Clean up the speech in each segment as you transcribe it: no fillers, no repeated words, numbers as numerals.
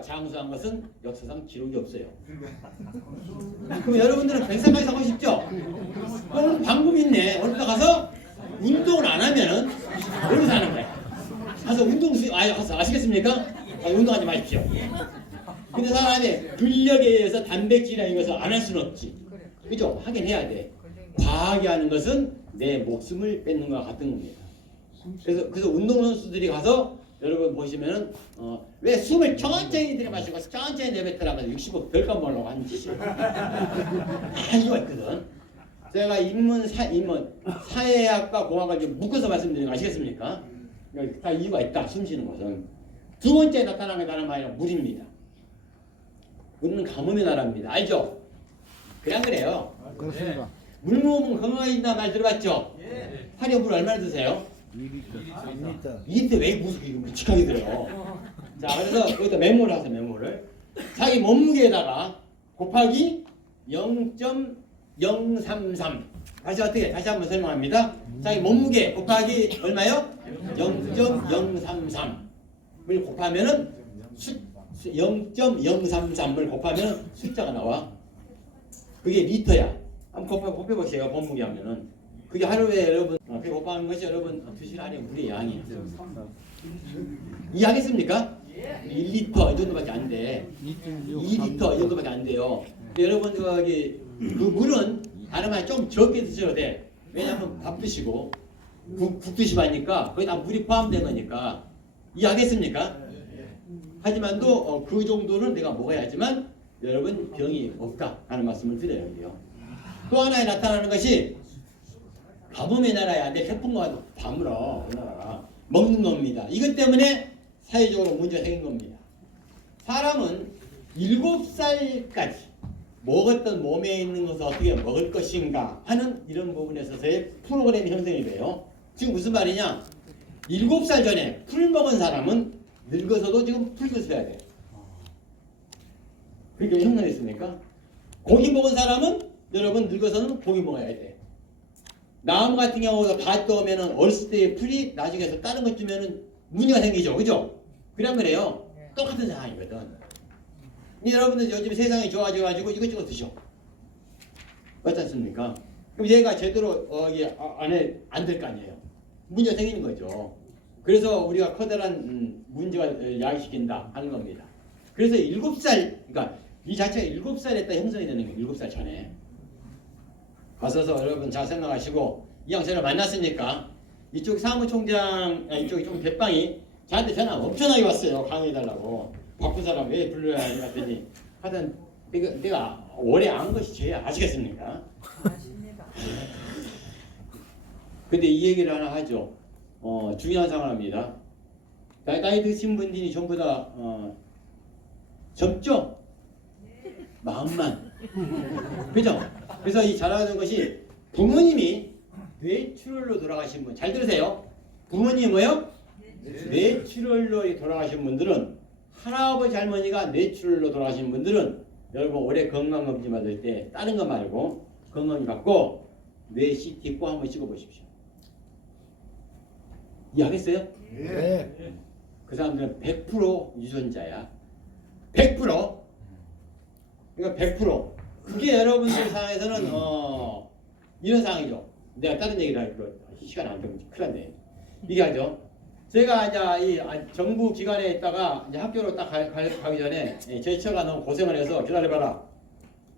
장수한 것은 역사상 기록이 없어요. 그럼 여러분들은 백상까지 하고 싶죠? 그럼 방법이 있네. 어디다 가서 운동을 안 하면은 어디서 하는 거야? 가서 가서 아시겠습니까? 운동하지 마십시오. 근데 사람이 근력에 의해서 단백질이나 이것을 안 할 수는 없지. 그죠? 하긴 해야 돼. 과하게 하는 것은 내 목숨을 뺏는 것과 같은 겁니다. 그래서 운동선수들이 가서 여러분 보시면은 왜 숨을 천천히 들이마시고 천천히 내뱉으라고 65 별감 먹으려고 하는 짓이에요. 이유가 있거든. 제가 사회학과 공학을 좀 묶어서 말씀드리는 거 아시겠습니까? 다 이유가 있다. 숨 쉬는 것은. 두 번째 나타나는 게 다른 말이 아니라 물입니다. 물은 가뭄의 나라입니다. 알죠? 그냥 그래요. 그렇습니다. 물 먹으면 건강해진다 말 들어봤죠? 하루에 물 얼마나 드세요? 2리터. 2리터 왜 무슨 묵직하게 들어요? 자, 그래서 여기다 메모를 하세요. 메모를. 자기 몸무게에다가 곱하기 0.033. 다시 한번 설명합니다. 자기 몸무게 곱하기 얼마요? 0.033을 곱하면은 0.033을 곱하면 숫자가 나와. 그게 리터야. 한번 곱해보세요. 몸무게 하면은. 그게 하루에 여러분 그게 곱하는 것이 여러분 드실 하루의 물의 양이에요. 이해하겠습니까? 1리터 이 정도밖에 안 돼. 2리터 이 정도밖에 안 돼요. 근데 여러분 그 물은 다른 말 좀 적게 드셔도 돼. 왜냐하면 밥 드시고 국 드시고 하니까 거기 다 물이 포함된 거니까. 이해하겠습니까? 하지만도 그 정도는 내가 먹어야지만 여러분 병이 없다 하는 말씀을 드려요. 또 하나에 나타나는 것이 가뭄의 나라야. 내 태풍과 다물어 그 나라가 먹는 겁니다. 이것 때문에 사회적으로 문제가 생긴 겁니다. 사람은 7살까지 먹었던 몸에 있는 것을 어떻게 먹을 것인가 하는 이런 부분에 있어서의 프로그램이 형성이 돼요. 지금 무슨 말이냐? 7살 전에 풀 먹은 사람은 늙어서도 지금 풀도 써야 돼. 그렇게 형성했습니까? 고기 먹은 사람은 여러분 늙어서는 고기 먹어야 돼. 나무 같은 경우도 밭 떠오면은 어렸을 때의 풀이 나중에서 다른 것 주면은 문제가 생기죠. 그죠? 그냥 그래요. 똑같은 상황이거든. 여러분들 요즘 세상이 좋아져가지고 이것저것 드셔. 맞지 않습니까? 그럼 얘가 제대로 안에 안 될 거 아니에요. 문제가 생기는 거죠. 그래서 우리가 커다란 문제가 야기시킨다 하는 겁니다. 그래서 7살, 그러니까 이 자체가 7살에 딱 형성이 되는 거예요. 7살 전에. 가서서 여러분 잘 생각하시고 이 양반을 만났으니까 이쪽 사무총장 이쪽이 좀 대빵이 저한테 전화 엄청나게 왔어요. 강의해달라고. 바쁜 사람 왜 불러야 하니 했더니 하여튼 내가 오래 안 것이 죄야. 아시겠습니까? 근데 이 얘기를 하나 하죠. 중요한 상황입니다. 나이 드신 분들이 전부 다 젊죠? 마음만. 그죠? 그래서 이 잘하는 것이 부모님이 뇌출혈로 돌아가신 분. 잘 들으세요. 부모님이 뭐요? 뇌출혈로 돌아가신 분들은 할아버지 할머니가 뇌출혈로 돌아가신 분들은 여러분 올해 건강검진 받을 때 다른 거 말고 건강검진 받고 뇌 CT 꼭 한번 찍어보십시오. 이해하겠어요? 네. 그 사람들은 100% 유전자야. 100%. 그러니까 100%. 그게 여러분들 상황에서는 이런 상황이죠. 내가 다른 얘기를 할 거 시간 안 되면 큰일 났네. 이게 하죠. 제가 이제 이 정부 기관에 있다가 이제 학교로 딱 가기 전에 제 처가 너무 고생을 해서 기다려봐라.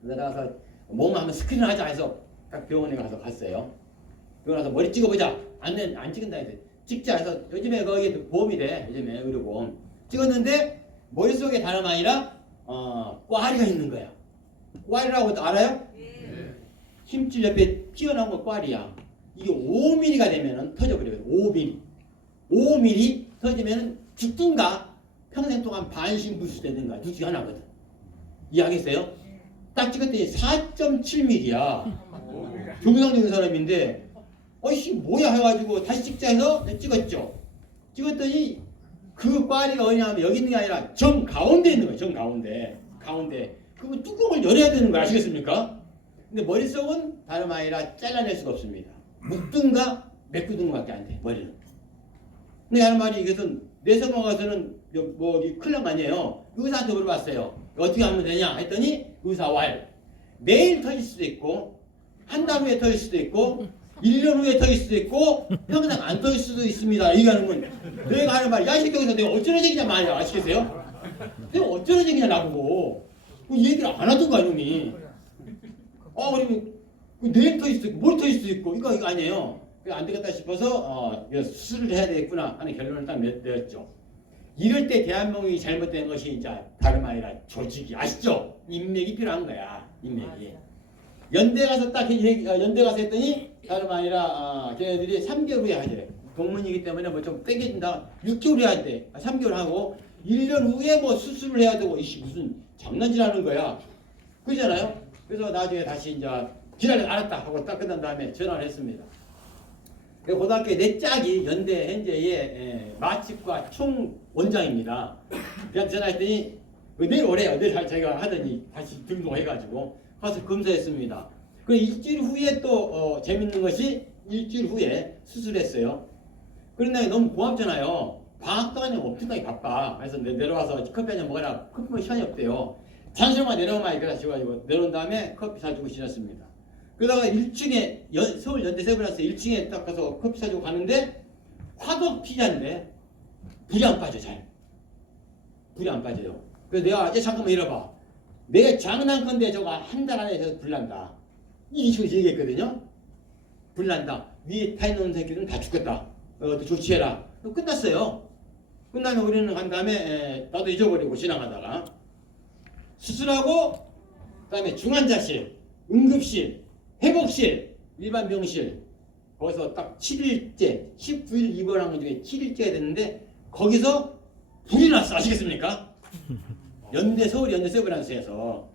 그래서 몸을 한번 스크린을 하자 해서 딱 병원에 가서 갔어요. 병원에 가서 머리 찍어보자. 안 찍은다 해서 찍자 해서 요즘에 거기 보험이 돼. 요즘에 의료보험. 찍었는데 머릿속에 다름 아니라 꽈리가 있는 거야. 꽈리라고 알아요? 네. 힘줄 옆에 튀어나온 거 꽈리야. 이게 5mm가 되면은 터져버려요. 5mm. 5mm 터지면은 죽든가 평생 동안 반신불수 되든가 둘 중에 하나거든. 이해하겠어요? 딱 찍었더니 4.7mm야. 정상적인 사람인데 어이씨 뭐야 해가지고 다시 찍자 해서 찍었죠. 찍었더니 그 꽈리가 어디냐면 여기 있는 게 아니라 정 가운데 있는 거예요. 정 가운데. 그러면 뚜껑을 열어야 되는 거 아시겠습니까? 근데 머릿속은 다름 아니라 잘라낼 수가 없습니다. 묶든가 메꾸든가 밖에 안 돼. 머리는. 근데 하는 말이 이것은 내성과 가서는 뭐 큰일 난거 아니에요. 의사한테 물어봤어요. 어떻게 하면 되냐 했더니 의사 왈. 내일 터질 수도 있고 한 달 후에 터질 수도 있고 1년 후에 터질 수도 있고 평생 안 터질 수도 있습니다. 얘기하는 건 내가 하는 말이 야 이 새끼 여기서 내가 어쩌는 얘기냐 말이야. 아시겠어요? 내가 어쩌는 얘기냐 나보고 그 얘기를 안 하던가 이놈이. 그러면 내일 터질 수도 있고 모레 터질 수도 있고 이거 아니에요. 안 되겠다 싶어서 수술을 해야 되겠구나 하는 결론을 딱 내었죠. 이럴 때 대한민국이 잘못된 것이 이제 다름 아니라 조직이 아시죠? 인맥이 필요한 거야. 인맥이. 연대 가서 딱 연대 가서 했더니 다름 아니라 걔네들이 3개월 후에 하재. 동문이기 때문에 뭐 좀 땡겨진다. 6개월 후에 한대. 3개월 하고 1년 후에 뭐 수술을 해야 되고 이씨 무슨 장난질하는 거야. 그러잖아요. 그래서 나중에 다시 이제 기다려 알았다 하고 딱 끝난 다음에 전화를 했습니다. 고등학교 내 짝이 연대 현재의 마칩과 총 원장입니다. 그냥 전화했더니 내일 오래요. 내일 자기가 하더니 다시 등록해가지고 가서 검사했습니다. 그 일주일 후에 또 재밌는 것이 일주일 후에 수술했어요. 그런데 너무 고맙잖아요. 방학 동안에 엄청나게 바빠. 그래서 내려와서 커피 한잔 먹으라. 커피 먹을 시간이 없대요. 잔소리만 내려오면 그래가지고 내려온 다음에 커피 사주고 지냈습니다. 그러다가 1층에 서울 연대 세브란스 1층에 딱 가서 커피 사주고 가는데 화덕 피자인데 불이 안 빠져 잘. 불이 안 빠져요. 그래서 내가 잠깐만 이러봐. 내가 장난건데 저거 한 달 안에 불난다. 이 식으로 얘기했거든요. 불난다. 위에 타 있는 새끼들은 다 죽겠다. 조치해라. 끝났어요. 끝나면 우리는 간 다음에 나도 잊어버리고 지나가다가 수술하고 그다음에 중환자실, 응급실, 회복실, 일반 병실 거기서 딱 7일째, 19일 입원한 것 중에 7일째가 됐는데 거기서 불이 났어. 아시겠습니까? 서울 연대 세브란스에서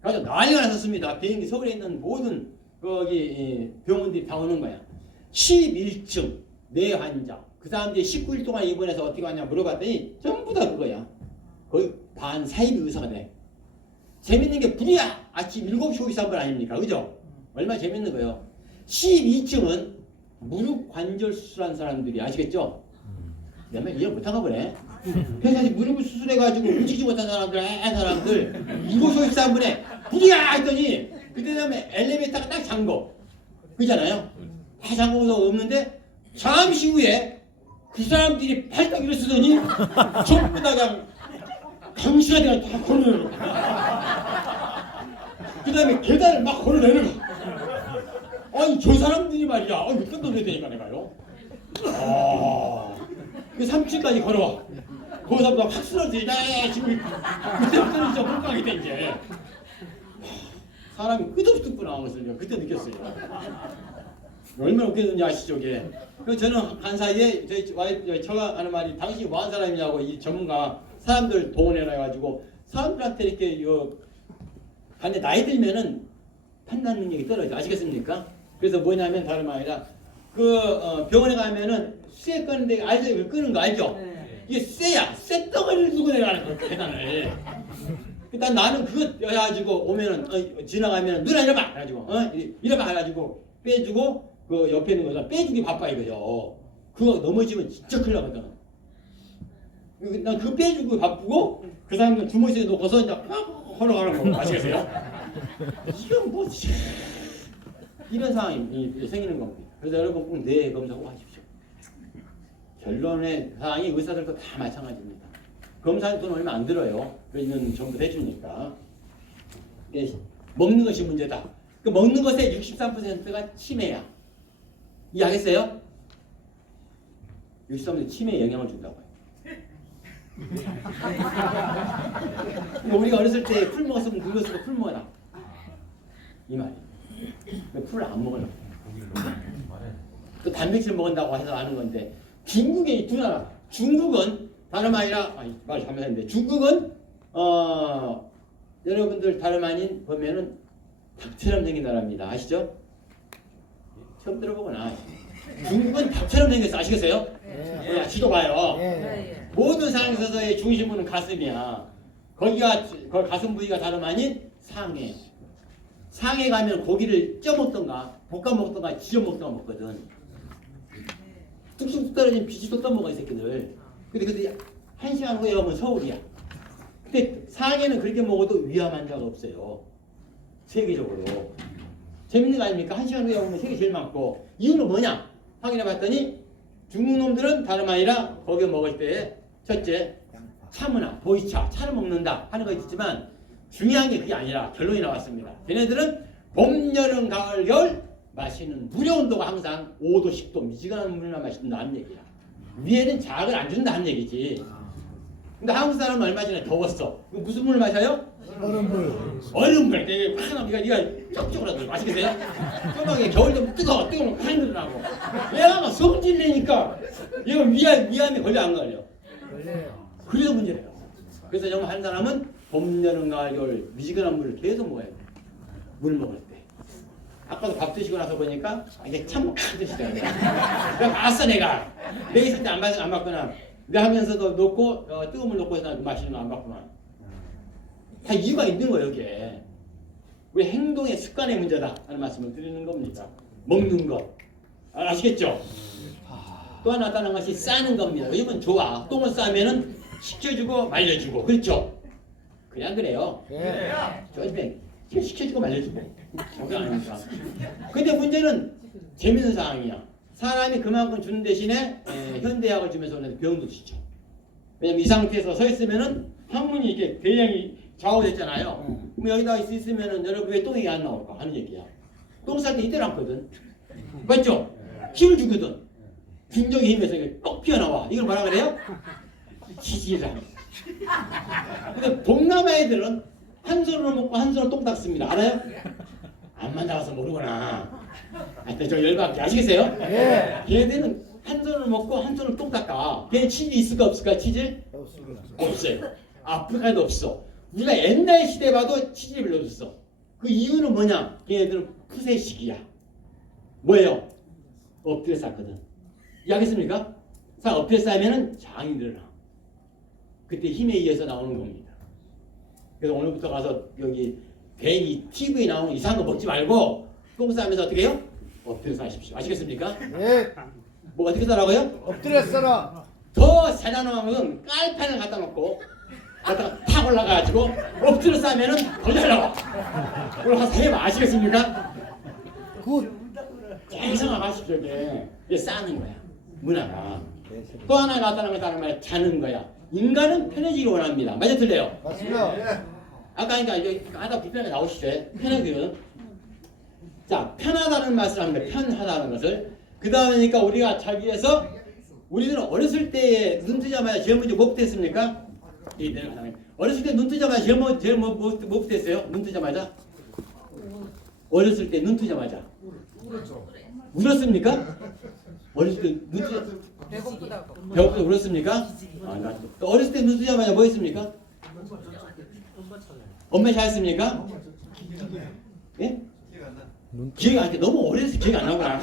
그래서 난리가 났었습니다. 비행기 서울에 있는 모든 거기 병원들이 다 오는 거야. 11층 내 환자 그 사람들이 19일 동안 입원해서 어떻게 하냐 물어봤더니 전부 다 그거야. 거의 반 사입 의사가 돼. 재밌는 게 불이야. 아침 7시 53분 아닙니까? 그죠? 얼마나 재밌는 거예요. 12층은 무릎 관절 수술한 사람들이 아시겠죠? 내가 이해 못한가 보네. 그래서 무릎을 수술해가지고 움직이지 못한 사람들 7시 53분에 불이야 했더니 그때 다음에 엘리베이터가 딱 잠궈. 그잖아요. 다 잠궈서 없는데 잠시 후에 그 사람들이 팔딱 일어서더니 전부 다 그냥 강시간에 다 걸어내려. 그 다음에 계단을 막 걸어내려. 아니 저 사람들이 말이야. 끝내야 되니까 내가요. 그 3층까지 걸어와. 거기서 막 확 쓰러지지. 지금 그때부터는 진짜 못 가게 이제. 사람이 끝없이 듣고 나온 것을 내가 그때 느꼈어요. 얼마나 웃겼는지 아시죠? 그래서 저는 간 사이에 저가 하는 말이 당신이 뭐하는 사람이냐고 이 전문가 사람들 동원해라 해가지고 사람들한테 이렇게 근데 나이 들면은 판단 능력이 떨어져. 아시겠습니까? 그래서 뭐냐면 다름 아니라 병원에 가면은 쇠 끄는데 알죠? 끄는 거 알죠? 네. 이게 쇠야. 쇠덩어리를 두고 내려가는 거야. 계단을. 일단 나는 그거 해가지고 오면은 지나가면은 누나 이래봐 해가지고 이래봐 해가지고 빼주고 그 옆에 있는 거다 빼주기 바빠 이거죠. 그거 넘어지면 진짜 큰일 나거든. 난 그 빼주고 바쁘고 그 사람은 주머니에 놓고서 이제 걸어가는 거 아시겠어요? 이건 뭐 이런 상황이 생기는 겁니다. 그래서 여러분 꼭 뇌 검사 꼭 하십시오. 결론의 사항이 의사들도 다 마찬가지입니다. 검사는 돈 얼마 안 들어요. 그러면 전부 해주니까. 먹는 것이 문제다. 그 먹는 것의 63%가 치매야. 이해하겠어요? 63% 치매에 영향을 준다고요. 우리가 어렸을 때 풀 먹었으면 늙었으면 풀 먹어라. 이 말이에요. 풀을 안 먹으려고. 또 단백질 먹는다고 해서 아는 건데 중국의 이 두 나라. 중국은 다름 아니라 말 잘못했는데 중국은 여러분들 다름 아닌 보면은 닭처럼 생긴 나라입니다. 아시죠? 처음 들어보거나. 중국은 닭처럼 생겼어. 아시겠어요? 네. 지도 봐요. 네. 모든 상황에서의 중심부는 가슴이야. 거기 가슴 부위가 다름 아닌 상해. 상해 가면 고기를 쪄 먹던가 볶아 먹던가 지져 먹던가 먹거든. 뚝뚝뚝 떨어진 비지도 떠먹어 이 새끼들. 근데 그때 1시간 후에 오면 서울이야. 근데 상해는 그렇게 먹어도 위암 환자가 없어요. 세계적으로. 재밌는 거 아닙니까? 1시간 후에 오면 세계 제일 많고. 이유는 뭐냐? 확인해 봤더니 중국 놈들은 다름 아니라 거기 먹을 때 첫째 차문화, 보이차, 차를 먹는다 하는 거 있지만 중요한 게 그게 아니라 결론이 나왔습니다. 걔네들은 봄, 여름, 가을, 겨울 마시는 물의 온도가 항상 5도, 10도 미지근한 물이나 마신다는 얘기야. 위에는 자극을 안 준다는 얘기지. 근데 한국 사람은 얼마 전에 더웠어. 무슨 물을 마셔요? 얼음물. 얼음물. 되게 화나. 네가 쩍쩍으로 마시겠어요? 조금만 겨울 되면 뜨거운 파는 나고. 얘가 성질 내니까 얘가 위암에 걸려 안 걸려? 걸려요. 그래서 문제예요. 그래서 정말 한 사람은 봄, 여름, 가을, 겨울 미지근한 물을 계속 먹어야 돼. 물 먹을 때. 아까도 밥 드시고 나서 보니까 이게 참 드시더라고요. 그래서 아싸 내가 있을 때 안 맞거나 내가 하면서도 놓고 뜨거운 물 놓고 해서 마시는 거 안 맞구나. 다 이유가 있는 거예요 이게. 우리 행동의 습관의 문제다 하는 말씀을 드리는 겁니다. 먹는 거 아시겠죠? 또 하나 다른 것이 싸는 겁니다. 왜냐면 좋아. 똥을 싸면은 식혀주고 말려주고 그렇죠? 그냥 그래요. 예. 저집에 식혀주고 말려주고 그게 아닙니까? 근데 문제는 재밌는 상황이야. 사람이 그만큼 주는 대신에 현대약을 주면서 병도 주죠. 왜냐면 이 상태에서 서 있으면은 항문이 이렇게 대량이 좌우됐잖아요. 그럼 여기다 있으면은 여러분 왜 똥이 안 나올까 하는 얘기야. 똥 쌀 때 이대로 앉거든. 맞죠? 힘을 주거든. 중정의 힘에서 이게 뻑 피어나와. 이걸 뭐라 그래요? 지지라. 근데 동남아 애들은 한 손으로 먹고 한 손으로 똥 닦습니다. 알아요? 안 만나봐서 모르구나. 하여튼 저 열받게 아시겠어요? 예. 얘네들은 한 손으로 먹고 한 손으로 똥 닦아. 걔는 치즈 있을까 없을까? 치즈? 없습니다. 없어요. 아프리카도 없어. 우리가 옛날 시대 봐도 치즈를 별로 없었어. 그 이유는 뭐냐? 걔네들은 푸세식이야. 뭐예요? 엎드려 쌌거든. 이해하겠습니까? 자, 엎드려 싸면은 장이 늘어나. 그때 힘에 의해서 나오는 겁니다. 그래서 오늘부터 가서 여기 괜히 TV에 나오는 이상한 거 먹지 말고 똥 싸면서 어떻게 해요? 엎드려 싸십시오. 아시겠습니까? 예. 뭐 어떻게 싸라고요? 엎드려 써라. 더 세단하면 깔판을 갖다 놓고 갖다가 탁 올라가가지고 엎드려 싸면은 더 잘 나와. 오늘 가서 해봐. 아시겠습니까? 굿. 잘 생각하십시오. 이게 싸는 거야. 문화가. 또 하나 나타나는 거 다른 말에 자는 거야. 인간은 편해지기 원합니다. 맞아 틀려요? 맞습니다. 아까 그러니까 여기 하다 불편하게 나오시죠? 편하거든. 자, 편하다는 말을 합니다. 편하다는 것을. 그 다음에니까 우리가 자기에서 우리들은 어렸을 때 눈 뜨자마자 제일 먼저 뭐부터 했습니까? 어렸을 때 눈 뜨자마자 제일 뭐부터 했어요? 눈 뜨자마자? 어렸을 때 눈 뜨자마자 울었습니까? 어렸을 때 눈 뜨자 배고프다 울었습니까? 또 어렸을 때 눈 뜨자마자 뭐 했습니까? 엄마 잘했습니까? 예? 기억이 안 나. 너무 오래돼서 기억이 안 나구나.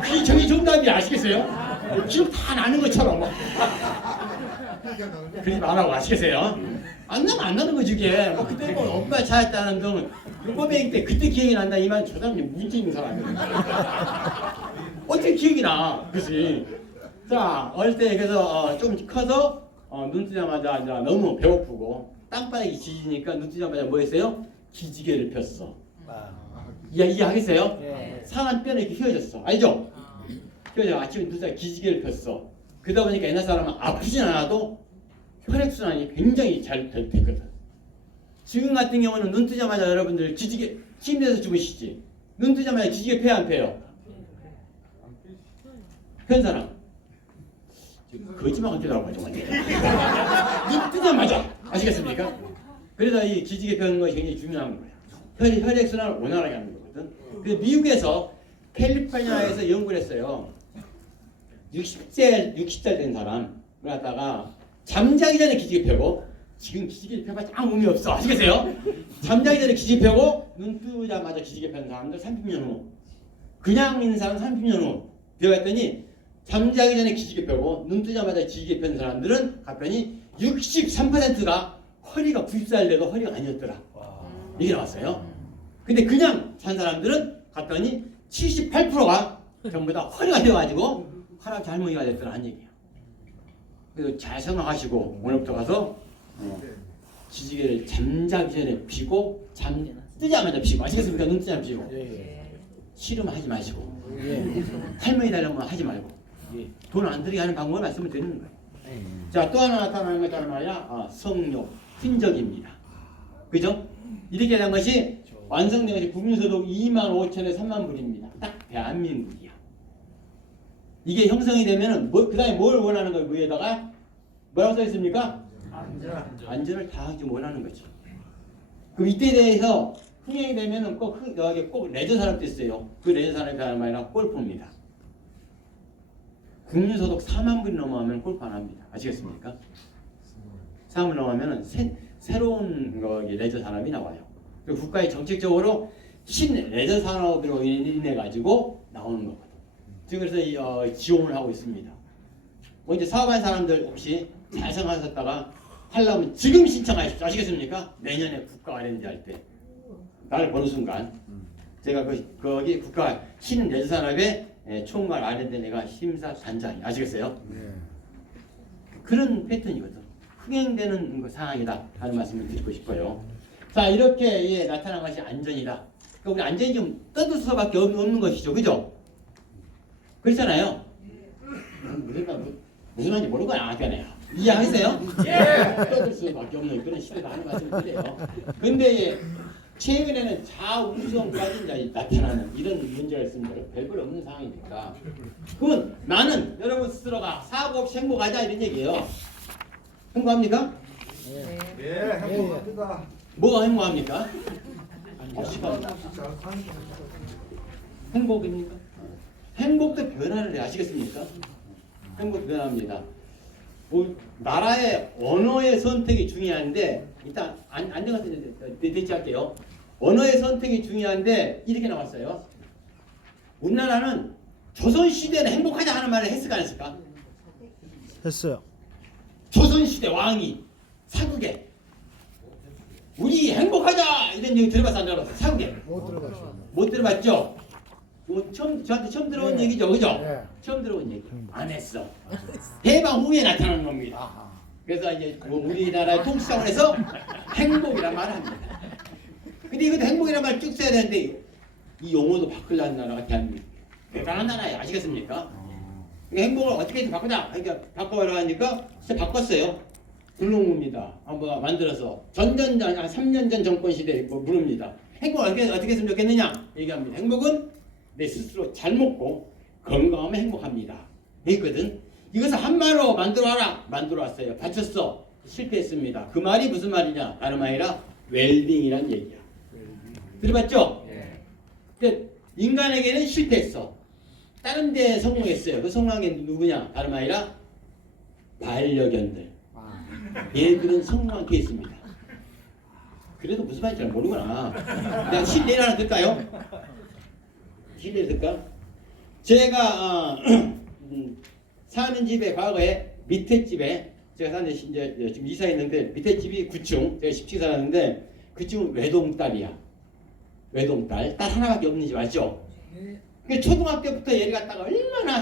그게 저게 정답이 아시겠어요? 기억 다 나는 것처럼. 그러지 말라고 아시겠어요? 안 나면 안 나는 거지 이게. 뭐 그때 뭐 엄마 잘했다는 둥 꼬맹이 때 그때 기억이 난다 이 말 저 사람이 문제 있는 사람이야. 어떻게 기억이 나? 그치? 자 어릴 때 그래서 좀 커서 눈 뜨자마자 이제 너무 배고프고 땅바닥이 지지니까 눈 뜨자마자 뭐 했어요? 기지개를 폈어. 이해하겠어요? 예. 사람 뼈는 이렇게 휘어졌어. 알죠? 휘어져 아침에 눈 뜨자마자 기지개를 폈어. 그러다 보니까 옛날 사람은 아프진 않아도 혈액순환이 굉장히 잘 됐거든. 지금 같은 경우는 눈 뜨자마자 여러분들 기지개 침대에서 주무시지. 눈 뜨자마자 기지개 펴 안 펴요? 편 사람. 거짓말 같기도 하고 정말. 눈 뜨자마자 아시겠습니까? 그래서 이 기지개 펴는 것이 굉장히 중요한 거예요. 혈액순환을 원활하게 하는 거거든. 그래서 미국에서 캘리포니아에서 연구를 했어요. 60살 된 사람을 갖다가 잠자기 전에 기지개 펴고 지금 기지개 펴봐야 아무 의미 없어. 아시겠어요? 잠자기 전에 기지개 펴고 눈 뜨자마자 기지개 펴는 사람들 30년 후 그냥 있는 사람 30년 후 배워봤더니 잠자기 전에 기지개 펴고 눈 뜨자마자 기지개 펴는 사람들은 갔더니 63%가 허리가 90살 돼도 허리가 아니었더라. 이게 나왔어요. 근데 그냥 잔 사람들은 갔더니 78%가 전부 다 허리가 되어가지고 할아버지 할머니가 됐더라 한 얘기야. 그래서 잘 생각하시고 오늘부터 가서 지지개를 잠자기 전에 피고 잠 뜨자마자 피고 아시겠습니까? 눈 뜨자마자 피고 싫으면 하지 마시고 할머니 달라면 하지 말고 돈 안 들이게 하는 방법을 말씀을 드리는 거예요. 자, 또 하나 나타나는 것 따라 말이야 성욕, 흔적입니다. 그죠? 이렇게 된 것이 완성된 것이 국민소득 2만 5천에 3만 불입니다. 딱 대한민국이야. 이게 형성이 되면은 그 다음에 뭘 원하는 거예요? 위에다가 뭐라고 써 있습니까? 안전을 다 하지 원하는 거죠. 그럼 이때 대해서 흥행이 되면은 꼭 레저 산업도 있어요. 그 레저 산업이 아니라 골프입니다. 국민소득 4만 불이 넘어가면 골프 안 합니다. 아시겠습니까? 4만 불 넘어가면은 새로운 레저 산업이 나와요. 그리고 국가의 정책적으로 신레저 산업으로 인해 가지고 나오는 거거든. 지금 그래서 지원을 하고 있습니다. 뭐 이제 사업한 사람들 혹시 잘 생각하셨다가 하려면 지금 신청하십시오. 아시겠습니까? 내년에 국가 R&D 할 때 나를 보는 순간 제가 거기 국가 신레저 산업의 총괄 R&D 내가 심사 단장이 아시겠어요? 그런 패턴이거든. 흥행되는 상황이다 하는 말씀을 드리고 싶어요. 자, 이렇게 나타난 것이 안전이다. 그러니까 우리 안전이 좀 떠들 수밖에 없는 것이죠, 그죠? 그렇잖아요. 무슨 말인지 모르고 나왔잖아요. 이해하세요? 떠들 수밖에 없는 그런 시대다 하는 말씀을 드려요. 근데 최근에는 좌우성까지 나타나는 이런 문제가 있습니다. 별거 없는 상황이니까. 그건 나는 여러분 스스로가 사고 없이 행복하자 이런 얘기예요. 행복합니까? 예, 행복합니다. 뭐가 행복합니까? 행복입니까? 행복도 변화를 해 아시겠습니까? 행복 변화입니다. 나라의 언어의 선택이 중요한데 일단 안정화된 대체할게요. 언어의 선택이 중요한데 이렇게 나왔어요. 우리나라는 조선시대는 행복하자 하는 말을 했을까 안 했을까? 했어요. 조선시대 왕이 사국에 우리 행복하자 이런 얘기 들어봤어 안 들어봤어? 사국에 못 들어갔어요. 못 들어봤죠? 저한테 처음 들어온 얘기죠, 그죠? 네. 처음 들어온 얘기 안 했어. 해방 후에 나타나는 겁니다. 그래서 이제 우리나라의 통치상원에서 행복이란 말을 합니다. 근데 이것도 행복이란 말 쭉 써야 되는데 이 용어도 바꾸려는 나라가 대한민국 대단한 나라예요. 아시겠습니까? 행복을 어떻게든 바꾸자. 그러니까 바꿔라 하니까 진짜 바꿨어요. 불능입니다. 한번 만들어서 한 3년 전 정권 시대에 물읍니다. 행복을 어떻게 했으면 좋겠느냐? 얘기합니다. 행복은 내 스스로 잘 먹고 건강하면 행복합니다. 했거든. 이것을 한마로 만들어와라. 만들어 왔어요. 바쳤어. 실패했습니다. 그 말이 무슨 말이냐? 다름 아니라 웰빙이란 얘기야. 들어봤죠? 근데 인간에게는 실패했어. 다른 데 성공했어요. 그 성공한 게 누구냐? 다름 아니라 반려견들. 얘들은 성공한 케이스입니다. 그래도 무슨 말인지 잘 모르구나. 내가 실례를 하나 들까요? 실례를 들까? 제가 사는 집에 과거에 밑에 집에 제가 사는 이제 지금 이사했는데 밑에 집이 9층, 제가 10층 살았는데 그 집은 외동딸이야. 외동딸, 딸 하나밖에 없는 집 맞죠? 그 초등학교 때부터 얘를 갖다가 얼마나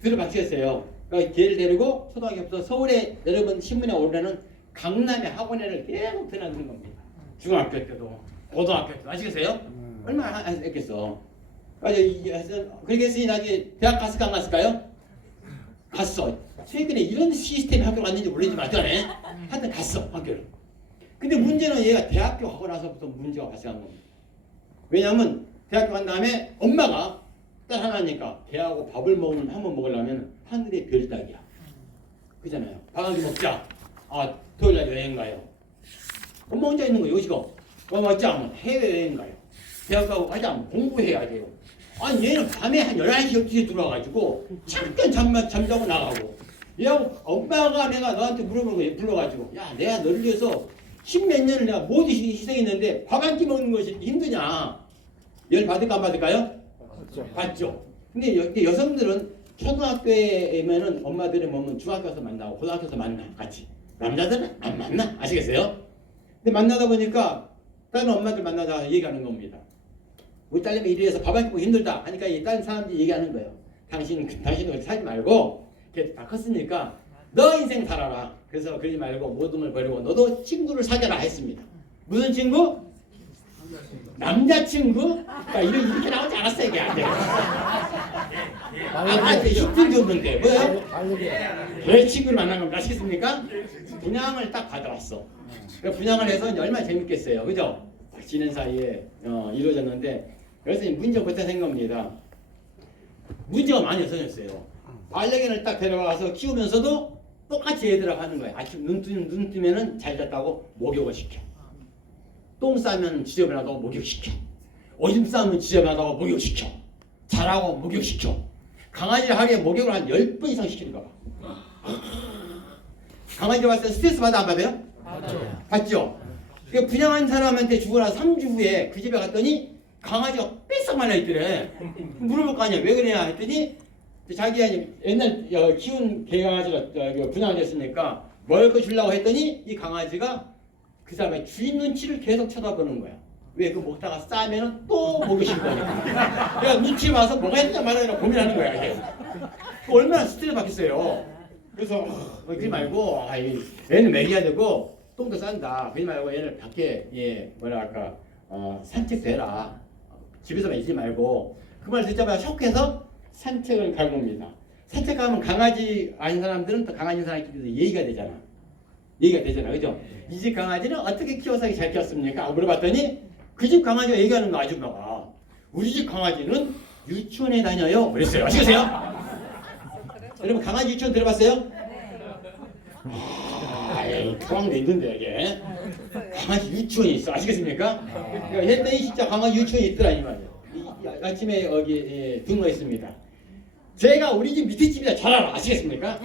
들어박혔어요. 그러니까 걔를 데리고 초등학교부터 서울에 여러분 신문에 오르는 강남의 학원에를 계속 드나드는 겁니다. 중학교 때도 고등학교 때도 아시겠어요? 얼마나 했겠어. 그렇게 했으니 나중에 대학 갔을까 안 갔을까요? 갔어. 최근에 이런 시스템이 학교 갔는지 모르지만 하여튼 갔어 학교를. 근데 문제는 얘가 대학교 가고 나서부터 문제가 발생한 겁니다. 왜냐하면 대학교 간 다음에 엄마가 딸 하나니까 걔하고 밥을 한번 먹으려면 하늘의 별 따기야. 그잖아요. 밥 한 끼 먹자. 아 토요일날 여행 가요. 엄마 혼자 있는 거예요. 여기서 먹자 하면 해외여행 가요. 대학 가고 가자 하면 공부해야 돼요. 아니 얘는 밤에 한 11시 12시에 들어와가지고 잠깐 잠자고 나가고 얘하고 엄마가 내가 너한테 물어보는 거예요. 불러가지고 야 내가 너를 위해서 10몇 년을 내가 모두 희생했는데 밥 한 끼 먹는 것이 힘드냐. 열 받을까 안 받을까요? 받죠. 근데 여성들은 초등학교에면은 엄마들이 보면 중학교에서 만나고 고등학교에서 만나 같이. 남자들은 안 만나. 아시겠어요? 근데 만나다 보니까 다른 엄마들 만나다가 얘기하는 겁니다. 우리 딸내미 이래서 밥 한 끼 먹기 힘들다 하니까 이 다른 사람들이 얘기하는 거예요. 당신은 그렇게 살지 말고 걔 다 컸으니까 너 인생 살아라. 그래서 그러지 말고 모든 걸 버리고 너도 친구를 사귀라 했습니다. 무슨 친구? 남자친구? 그러니까 이렇게 나오지 않았어 이게 안 돼. 아까 힌트 줬는데 뭐예요? 왜 친구를 만난 겁니까? 아시겠습니까? 분양을 딱 받아왔어. 그러니까 분양을 해서 이제 얼마나 재밌겠어요, 그죠? 딱 지낸 사이에 이루어졌는데 여기서 문제가 부터 생긴 겁니다. 문제가 많이 없어졌어요. 반려견을 딱 데려가서 키우면서도 똑같이 애들하고 하는 거예요. 아침 눈 뜨면은 잘 잤다고 목욕을 시켜. 똥 싸면 지저분하다고 목욕시켜. 오줌 싸면 지저분하다고 목욕시켜. 자라고 목욕시켜. 강아지 하루에 목욕을 한 10번 이상 시키는 거 봐. 강아지 봤을 때 스트레스 받아 안 받아요? 받죠? 그러니까 분양한 사람한테 주고 나서 3주 후에 그 집에 갔더니 강아지가 뺏어 말라있더래. 물어볼 거 아니야. 왜 그러냐 했더니 자기가 옛날 키운 개강아지가 분양을 했으니까 먹을 거 주려고 했더니 이 강아지가 그 사람의 주인 눈치를 계속 쳐다보는 거야. 왜 그 먹다가 싸면은 또 먹이 실 거니까. 그러니까 눈치 봐서 뭐가 했냐 말하냐 고민하는 거야. 이게. 얼마나 스트레스 받겠어요. 그래서 그러지 말고 얘는 먹여야 되고 똥도 싼다. 그러지 말고 얘를 밖에 뭐랄까 산책되라. 집에서만 있지 말고 그 말 듣자마자 셔크해서 산책을 간 겁니다. 산책하면 강아지 아닌 사람들은 또 강아지 사람끼리도 얘기가 되잖아. 그죠? 이 집 강아지는 어떻게 키워서 잘 키웠습니까? 물어봤더니 그 집 강아지가 얘기하는 거 아줌마가 우리 집 강아지는 유치원에 다녀요. 그랬어요. 아시겠어요? 여러분 강아지 유치원 들어봤어요? 포항도 있는데 이게 강아지 유치원이 있어. 아시겠습니까? 그러니까 했더니 진짜 강아지 유치원이 있더라 이 말이에요. 아침에 여기 등록했습니다. 제가 우리 집 밑에 집이다 잘 알아. 아시겠습니까?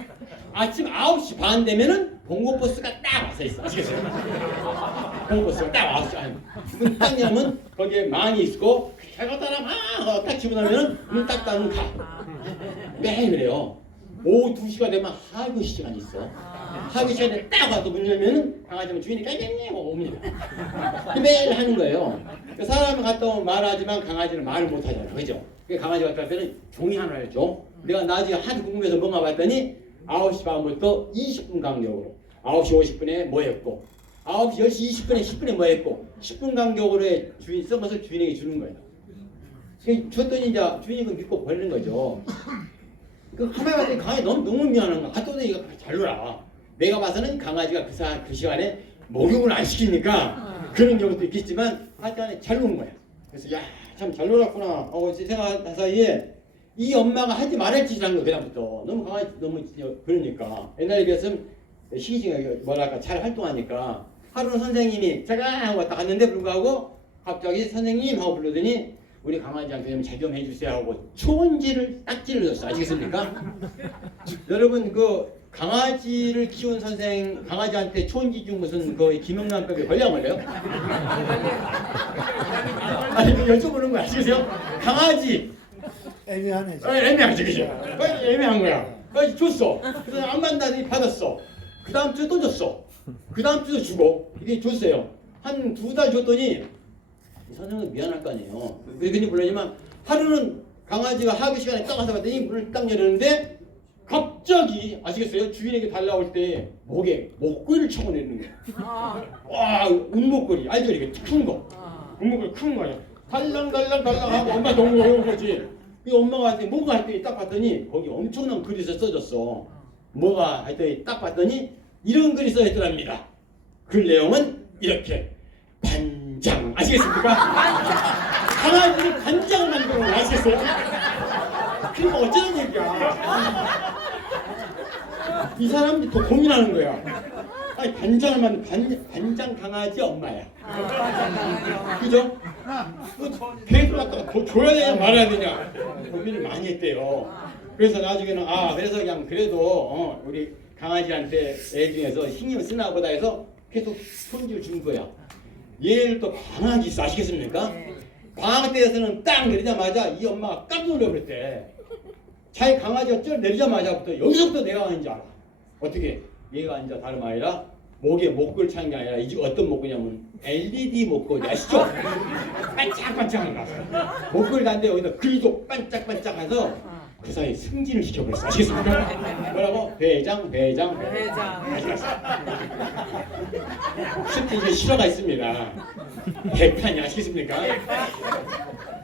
아침 9시 반 되면은 봉고버스가 딱 와서 있어. 아시겠어요? 봉고버스가 딱 와서 문 딱 열면 거기에 많이 있고 해가 따라 딱 집어넣으면 문 딱 닫으면 가. 매일 그래요. 오후 2시가 되면 하교 시간이 있어. 하교 시간에 딱 와서 문 열면은 강아지는 주인이 깔겠네 옵니다. 매일 하는 거예요. 사람은 갔다 오면 말하지만 강아지는 말을 못 하잖아. 그죠? 강아지 갔다 올 때는 종이 하나를 줘. 내가 나중에 하도 궁금해서 뭔가 봤더니 9시 반부터 20분 간격으로 9시 50분에 뭐 했고 9시 10시 20분에 10분에 뭐 했고 10분 간격으로 주인 쓴 것을 주인에게 주는 거예요. 줬더니 이제 주인이 그 믿고 버리는 거죠. 그 가만히 봤더니 강아지 너무 미안한 거야. 갔다 오더니 잘 놀아. 내가 봐서는 강아지가 그 시간에 목욕을 안 시키니까 그런 경우도 있겠지만 하여튼 잘 노는 거야. 그래서 야 참 잘 놀았구나 하고 생각한 사이에 이 엄마가 하지 말할 짓을 한 거야. 그다음부터 너무 강아지 너무 그러니까 옛날에 비해서는 희귀가 뭐랄까 잘 활동하니까 하루는 선생님이 제가 하고 왔다 갔는데 불구하고 갑자기 선생님 하고 불러더니 우리 강아지한테 좀 잘 좀 해주세요 하고 초원지를 딱 찔러줬어. 아시겠습니까? 여러분 그 강아지를 키운 선생 강아지한테 초원지 준 무슨 그 김영란법에 걸려 안 걸려요? 아니 여쭤보는 거 아시겠어요? 강아지 애매하네. 애매하지 그죠? 애매한 거야. 그래서 줬어. 그래서 안 만나더니 받았어. 그 다음 주에 또 줬어. 그 다음 주도 주고 이게 줬어요. 한 2달 줬더니 선생님은 미안할 거 아니에요. 그랬더니 물론이지만 하루는 강아지가 하교 시간에 딱 와서 봤더니 문을 딱 열었는데 갑자기 아시겠어요? 주인에게 달라올 때 목에 목걸이를 쳐내는 거야. 와, 운목걸이 알죠? 이게 큰 거. 운목걸이 큰 거야. 달랑달랑 하고 엄마 너무 어려운 거지. 그 엄마가 한테 뭐가 했더니 딱 봤더니 거기 엄청난 글이 써졌어. 뭐가 했더니 딱 봤더니 이런 글이 써있더랍니다. 글 내용은 이렇게 반장 아시겠습니까? 강아지를 반장을 만들어 아시겠어요? 그러니까 어쩌는 얘기야. 이 사람들이 더 고민하는 거야. 아니 반장을 만든 반장 강아지 엄마야. 그죠? 계속 갖다가 줘야 되냐 말아야 되냐 고민을 많이 했대요. 그래서 나중에는 그래서 그냥 그래도 우리 강아지한테 애 중에서 신경 쓰나 보다 해서 계속 손주를 준 거야. 얘를 또 방학이 있어 아시겠습니까? 방학 때에서는 딱 내리자마자 이 엄마가 깜짝 놀라버렸대. 자기 강아지가 쩔 내리자마자부터 여기서부터 내가 앉아 알아. 어떻게? 얘가 앉아 다름 아니라 목에 목걸이 차는 게 아니라 이 집 어떤 목걸이냐면 LED 목걸이 아시죠? 반짝반짝한 거. 목걸이 단데 여기다 글도 반짝반짝해서 그 사이 승진을 시켜버렸어. 아시겠습니까? 뭐라고? 회장. 스티지 실화가 있습니다. 개판이 아시겠습니까?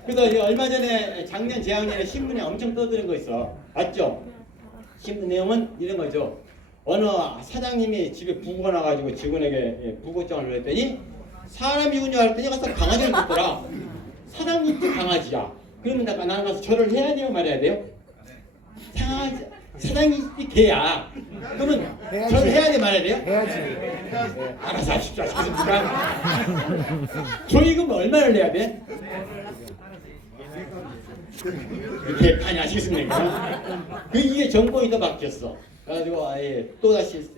그래서 이제 얼마 전에 작년 재작년에 신문에 엄청 떠드는 거 있어. 봤죠? 신문 내용은 이런 거죠. 어느 사장님이 집에 부고가 나가지고 직원에게 부고장을 했더니 사람이 죽은 줄 알았더니 가서 강아지를 줬더라. 사장님도 강아지야. 그러면 나는 가서 절을 해야 돼요, 말해야 돼요? 사장님이 개야. 그러면 절을 해야 돼, 말해야 돼요? 해야지. 네, 알아서 하십시오. 아시겠습니까? 조이금 얼마를 내야 돼? 이렇게 판이 아시겠습니까? 이게 정권이 더 바뀌었어. 그래가지고 아예 또다시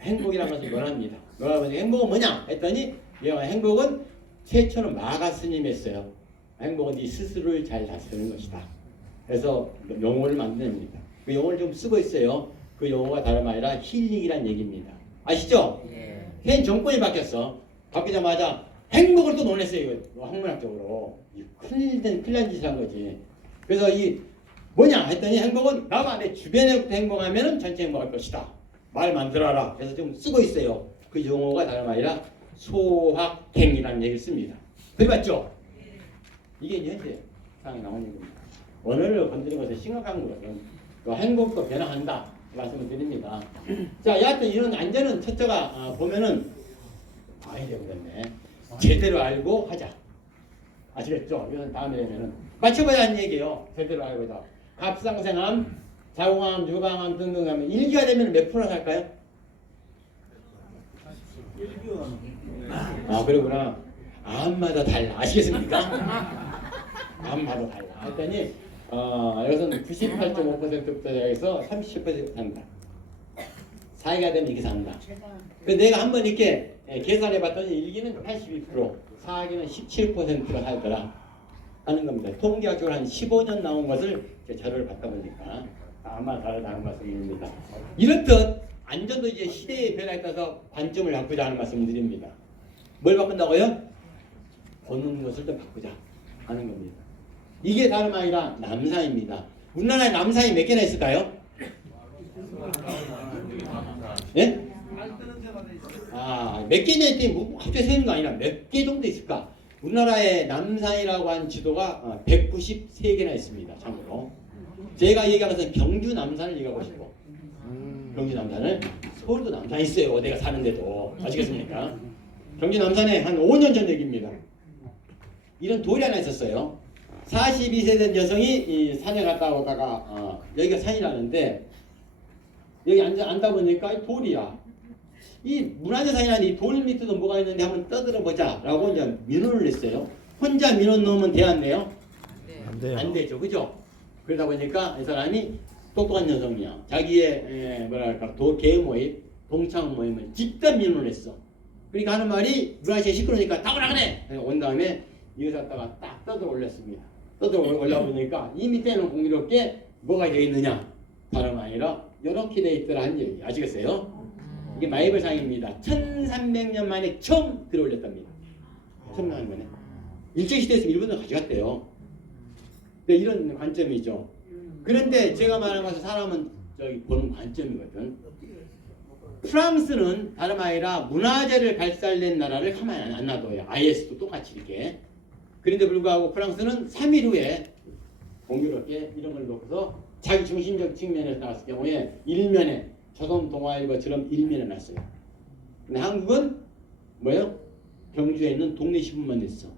행복이라는 것을 말합니다. 뭐라고 행복은 뭐냐 했더니 행복은 최초는 마가 스님이 했어요. 행복은 네 스스로를 잘 다스리는 것이다. 그래서 용어를 만듭니다. 그 용어를 좀 쓰고 있어요. 그 용어가 다름 아니라 힐링이란 얘기입니다. 아시죠? 현 정권이 바뀌었어. 바뀌자마자 행복을 또 논했어요. 이거 학문학적으로 큰일 난 짓을 한 거지. 그래서 이 뭐냐 했더니 행복은 나가 내 주변에부터 행복하면 전체 행복할 것이다. 말 만들어라. 그래서 좀 쓰고 있어요. 그 용어가 다름 아니라 소확행이라는 얘기를 씁니다. 들어봤죠? 이게 이제 현재 상황에 나온 얘기입니다. 언어를 건드리는 것은 심각한 거거든. 행복도 변화한다 말씀을 드립니다. 자, 여하튼 이런 안전은 첫째가 보면은 아이디어 그랬네. 제대로 알고 하자. 아시겠죠? 이건 다음에 되면은 맞춰보자는 얘기예요. 제대로 알고 하자. 갑상생암, 자궁암, 유방암 등등 하면 1기가 되면 몇 프로 살까요? 1기가. 그러구나. 암마다 달라. 아시겠습니까? 암마다 달라. 했더니 여기서는 98.5%부터 해서 30% 산다. 4기가 되면 이렇게 산다. 그 내가 한번 이렇게 계산해 봤더니 1기는 82%, 4기는 17%가 살더라 하는 겁니다. 통계학적으로 한 15년 나온 것을 자료를 받다 보니까 아마 다르다는 말씀입니다. 이렇듯 안전도 이제 시대의 변화에 따라서 관점을 바꾸자 하는 말씀을 드립니다. 뭘 바꾼다고요? 보는 것을 좀 바꾸자 하는 겁니다. 이게 다름 아니라 남산입니다. 우리나라에 남산이 몇 개나 있을까요? 예? 몇 개나 있더니 뭐 갑자기 세는 거 아니라 몇 개 정도 있을까? 우리나라에 남산이라고 한 지도가 193개나 있습니다. 참고로. 제가 얘기하는 것은 경주 남산을 얘기하고 싶어. 경주 남산을. 서울도 남산 있어요. 내가 사는데도. 아시겠습니까? 경주 남산에 한 5년 전 얘기입니다. 이런 돌이 하나 있었어요. 42세 된 여성이 이 산에 갔다 오다가 여기가 산이라는데 여기 앉아 보니까 돌이야. 이 문화재산이라는 이 돌 밑에도 뭐가 있는데 한번 떠들어 보자 라고 이제 민원을 냈어요. 혼자 민원 넣으면 돼안돼요? 안 돼요. 안 되죠. 그죠? 그러다 보니까 이 사람이 똑똑한 여성이야. 자기의 뭐랄까 개 모임, 동창 모임을 직접 민원을 했어. 그러니까 하는 말이 문화재 시끄러우니까 다 오라 그래. 온 다음에 이거 갖다가 딱 떠들어 올렸습니다. 떠들어 올려보니까 이 밑에는 공교롭게 뭐가 되어 있느냐? 다름 아니라 이렇게 되어 있더라 한 얘기. 아시겠어요? 이게 마이벌상입니다. 1300년 만에 처음 들어올렸답니다. 1300년 만에. 일제시대에서 일본을 가져갔대요. 이런 관점이죠. 그런데 제가 말하는 것은 사람은 저기 보는 관점이거든. 프랑스는 다름 아니라 문화재를 발달된 나라를 가만히 안 놔둬요. IS도 똑같이 이렇게. 그런데 불구하고 프랑스는 3일 후에 공교롭게 이런 걸 놓고서 자기 중심적 측면에서 나왔을 경우에 일면에 조선 동아일보처럼 일면에 났어요. 근데 한국은 뭐예요? 경주에 있는 동네 신문만 냈어.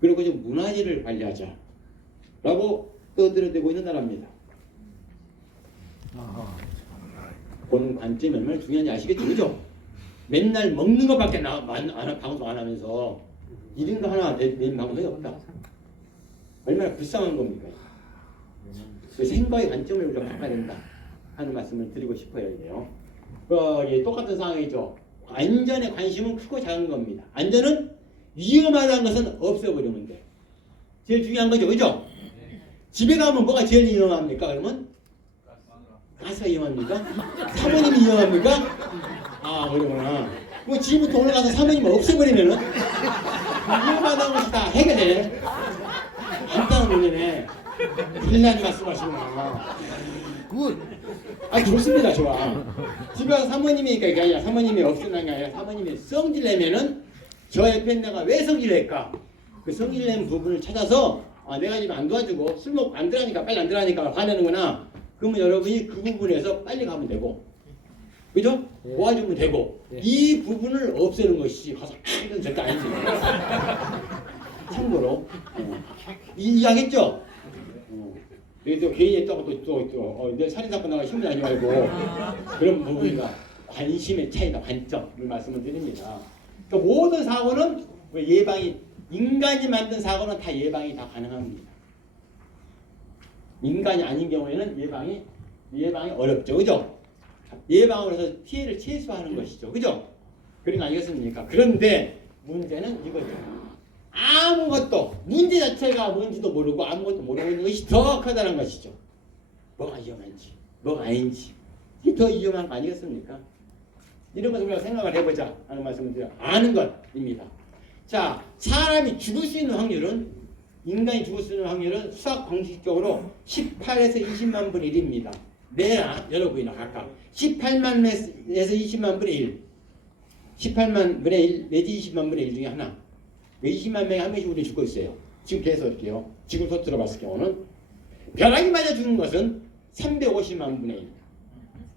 그리고 좀 문화재를 관리하자 라고 떠들어대고 있는 나라입니다. 보는 관점이 얼마나 중요한지 아시겠죠? 그죠? 맨날 먹는 것밖에 방송 안 하면서 이런 거 하나 내는 방송이 없다. 얼마나 불쌍한 겁니까? 그래서 생각의 관점을 우리가 바꿔야 된다 하는 말씀을 드리고 싶어요. 이게요. 똑같은 상황이죠. 안전에 관심은 크고 작은 겁니다. 안전은 위험하다는 것은 없애버리면 돼. 제일 중요한 거죠. 그죠? 집에 가면 뭐가 제일 위험합니까? 그러면? 가스가 위험합니까? 사모님이 위험합니까? 그러구나. 뭐 집부터 올라가서 사모님 없애버리면은 위험하다는 것이 다 해결돼. 간단한 문제네. 빌라님 말씀하시구나. 굿. 아 좋습니다. 좋아. 집에 가서 사모님이니까 이게 아니라 사모님이 없으는 게 아니라 사모님이 성질내면은 저 옆에 내가 왜 성질낼까? 그 성질낸 부분을 찾아서 내가 지금 안 도와주고 술 먹고 안 들어가니까 빨리 안 들어가니까 화내는구나. 그러면 여러분이 그 부분에서 빨리 가면 되고, 그죠? 네. 도와주면 되고 네. 이 부분을 없애는 것이 가서 이건 절대 아니지. 참고로 이해하겠죠? 그래서 괜히 했다고 내 살인사건 나가 신문 아니 말고 그런 부분이가 관심의 차이다. 관점을 말씀을 드립니다. 그러니까 모든 사고는 예방이 인간이 만든 사고는 다 예방이 다 가능합니다. 인간이 아닌 경우에는 예방이 어렵죠, 그죠? 예방으로 해서 피해를 최소화하는 것이죠, 그죠? 그런 거 아니겠습니까? 그런데 문제는 이거죠. 아무것도 문제 자체가 뭔지도 모르고 아무것도 모르고 있는 것이 더 크다는 것이죠. 뭐가 위험한지, 뭐가 아닌지 이게 더 위험한 거 아니겠습니까? 이런 것을 우리가 생각을 해보자 하는 말씀을 드려요. 아는 것입니다. 자, 사람이 죽을 수 있는 확률은 인간이 죽을 수 있는 확률은 수학 공식적으로 18에서 20만 분의 1입니다. 내나 여러분이나 각각 18만에서 20만 분의 1, 18만 분의 1 내지 20만 분의 1 중에 하나. 20만 명이 한 명씩 우리 죽고 있어요. 지금 계속 이렇게요. 지금 소트로 봤을 경우는 벼락이 맞아 죽는 것은 350만 분의 1.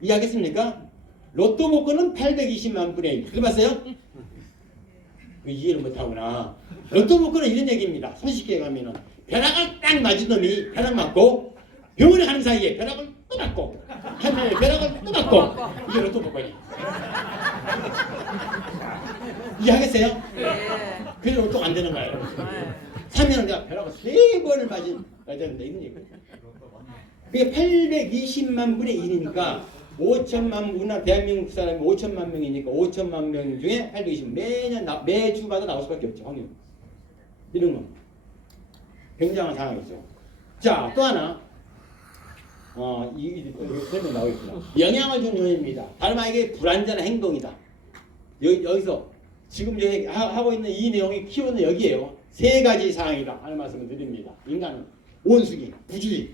이해하겠습니까? 로또 복권은 820만 분의 1. 들어봤어요? 그 이해를 못하구나. 로또 복권은 이런 얘기입니다. 손쉽게 가면은 벼락을 딱 맞은 놈이 벼락 맞고 병원에 가는 사이에 벼락을 또 맞고 한 명이 벼락을 또 맞고 이게 로또 복권이에요. 이해하겠어요? 네. 그래서 로또가 안 되는 거예요. 사면은 내가 벼락을 3번을 맞아야 되는데 이런 얘기. 그게 820만 분의 1이니까 5천만 우리나라 대한민국 사람이 5천만 명이니까 5천만 명 중에 820 매년 매주마다 나올 수밖에 없죠. 확률. 이런 거 굉장한 상황이죠. 자, 또 하나 이 설명 나오겠구나. 영향을 주는 요인입니다. 다른 말에 불안전한 행동이다. 여기서 지금 여기 하고 있는 이 내용이 키워는 여기에요. 3가지 사항이다 하는 말씀을 드립니다. 인간은 원숭이, 부주의.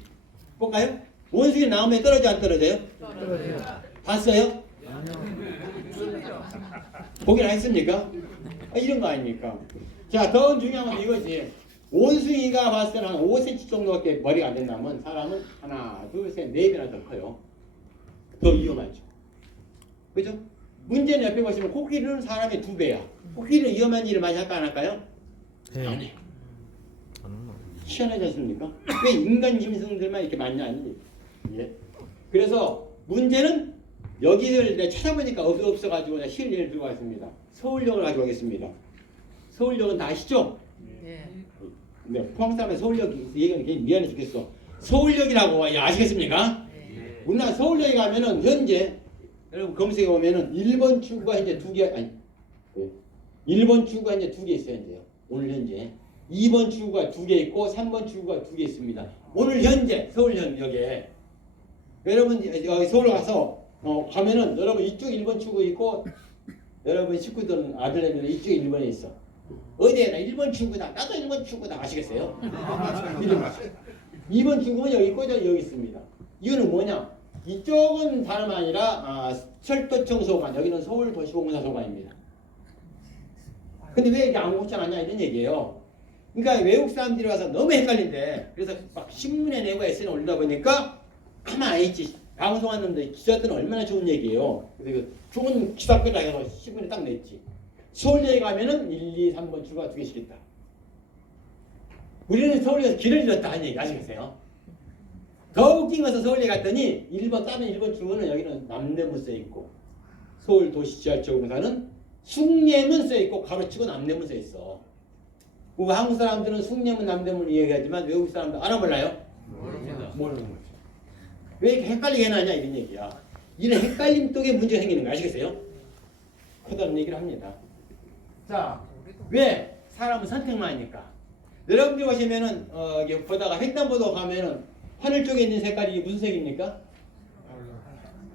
볼까요? 원숭이 나오면 떨어져 안 떨어져요? 떨어져요. 봤어요? 아니요. 보긴 했습니까? 이런 거 아닙니까? 자, 더 중요한 건 이거지. 원숭이가 봤을 때는 한 5cm 정도밖에 머리가 안 된다면 사람은 하나, 둘, 셋, 4배나 더 커요. 더 위험하죠. 그죠? 문제는 옆에 보시면 코끼리는 사람의 2배야. 코끼리는 위험한 일을 많이 할까 안 할까요? 네. 안 해. 희한하지 않습니까? 왜 인간 짐승들만 이렇게 많냐? 아니. 예. 그래서 문제는 여기를 내가 찾아보니까 없어가지고 내가 쉬운 예를 들고 왔습니다. 서울역을 가지고 오겠습니다. 서울역은 다 아시죠? 네. 네, 포항 사람의 서울역 얘기하면 괜히 미안해 죽겠어. 서울역이라고 아시겠습니까? 네. 우리나라 서울역에 가면은 현재 여러분 검색해 보면은 1번 출구가 현재 2개 아니 1번 출구가 현재 2개 있어요. 현재요. 오늘 현재 2번 출구가 2개 있고 3번 출구가 2개 있습니다. 오늘 현재 서울역에 여러분 여기 서울 가서 가면은 여러분 이쪽 1번 출구 있고 여러분 식구들은 아들내미는 이쪽 1번에 있어. 어디에나 1번 출구다. 나도 1번 출구다. 아시겠어요? 2번 출구는 여기 있고 여기 있습니다. 이유는 뭐냐? 이쪽은 다름 아니라 철도청 소관, 여기는 서울도시공사 소관입니다. 근데 왜 이게 아무것도 않냐 이런 얘기예요. 그러니까 외국 사람들이 와서 너무 헷갈린데 그래서 막 신문에 내고 SNS에 올리다 보니까 가만 안 있지. 방송한 놈들 기자들은 얼마나 좋은 얘기예요. 그래서 좋은 기사거리라 해서 신문에 딱 냈지. 서울역에 가면은 1, 2, 3번 출구가 2개씩 있다. 우리는 서울역에서 길을 잃었다 하는 얘기 아시겠어요? 더 웃긴 것은 서울에 갔더니 다른 1번 출구는 여기는 남대문 써있고 서울도시지하철공사는 숭례문 써있고 가로치고 남대문 써있어. 한국 사람들은 숭례문 남대문 이야기하지만 외국 사람들 알아볼라요? 모르는 거죠. 왜 이렇게 헷갈리게 해놨냐 이런 얘기야. 이런 헷갈림 속에 문제가 생기는 거 아시겠어요? 커다란 얘기를 합니다. 자, 왜? 사람은 선택만 하니까. 여러분들 보시면은 보다가 횡단보도 가면은 하늘 쪽에 있는 색깔이 무슨 색입니까?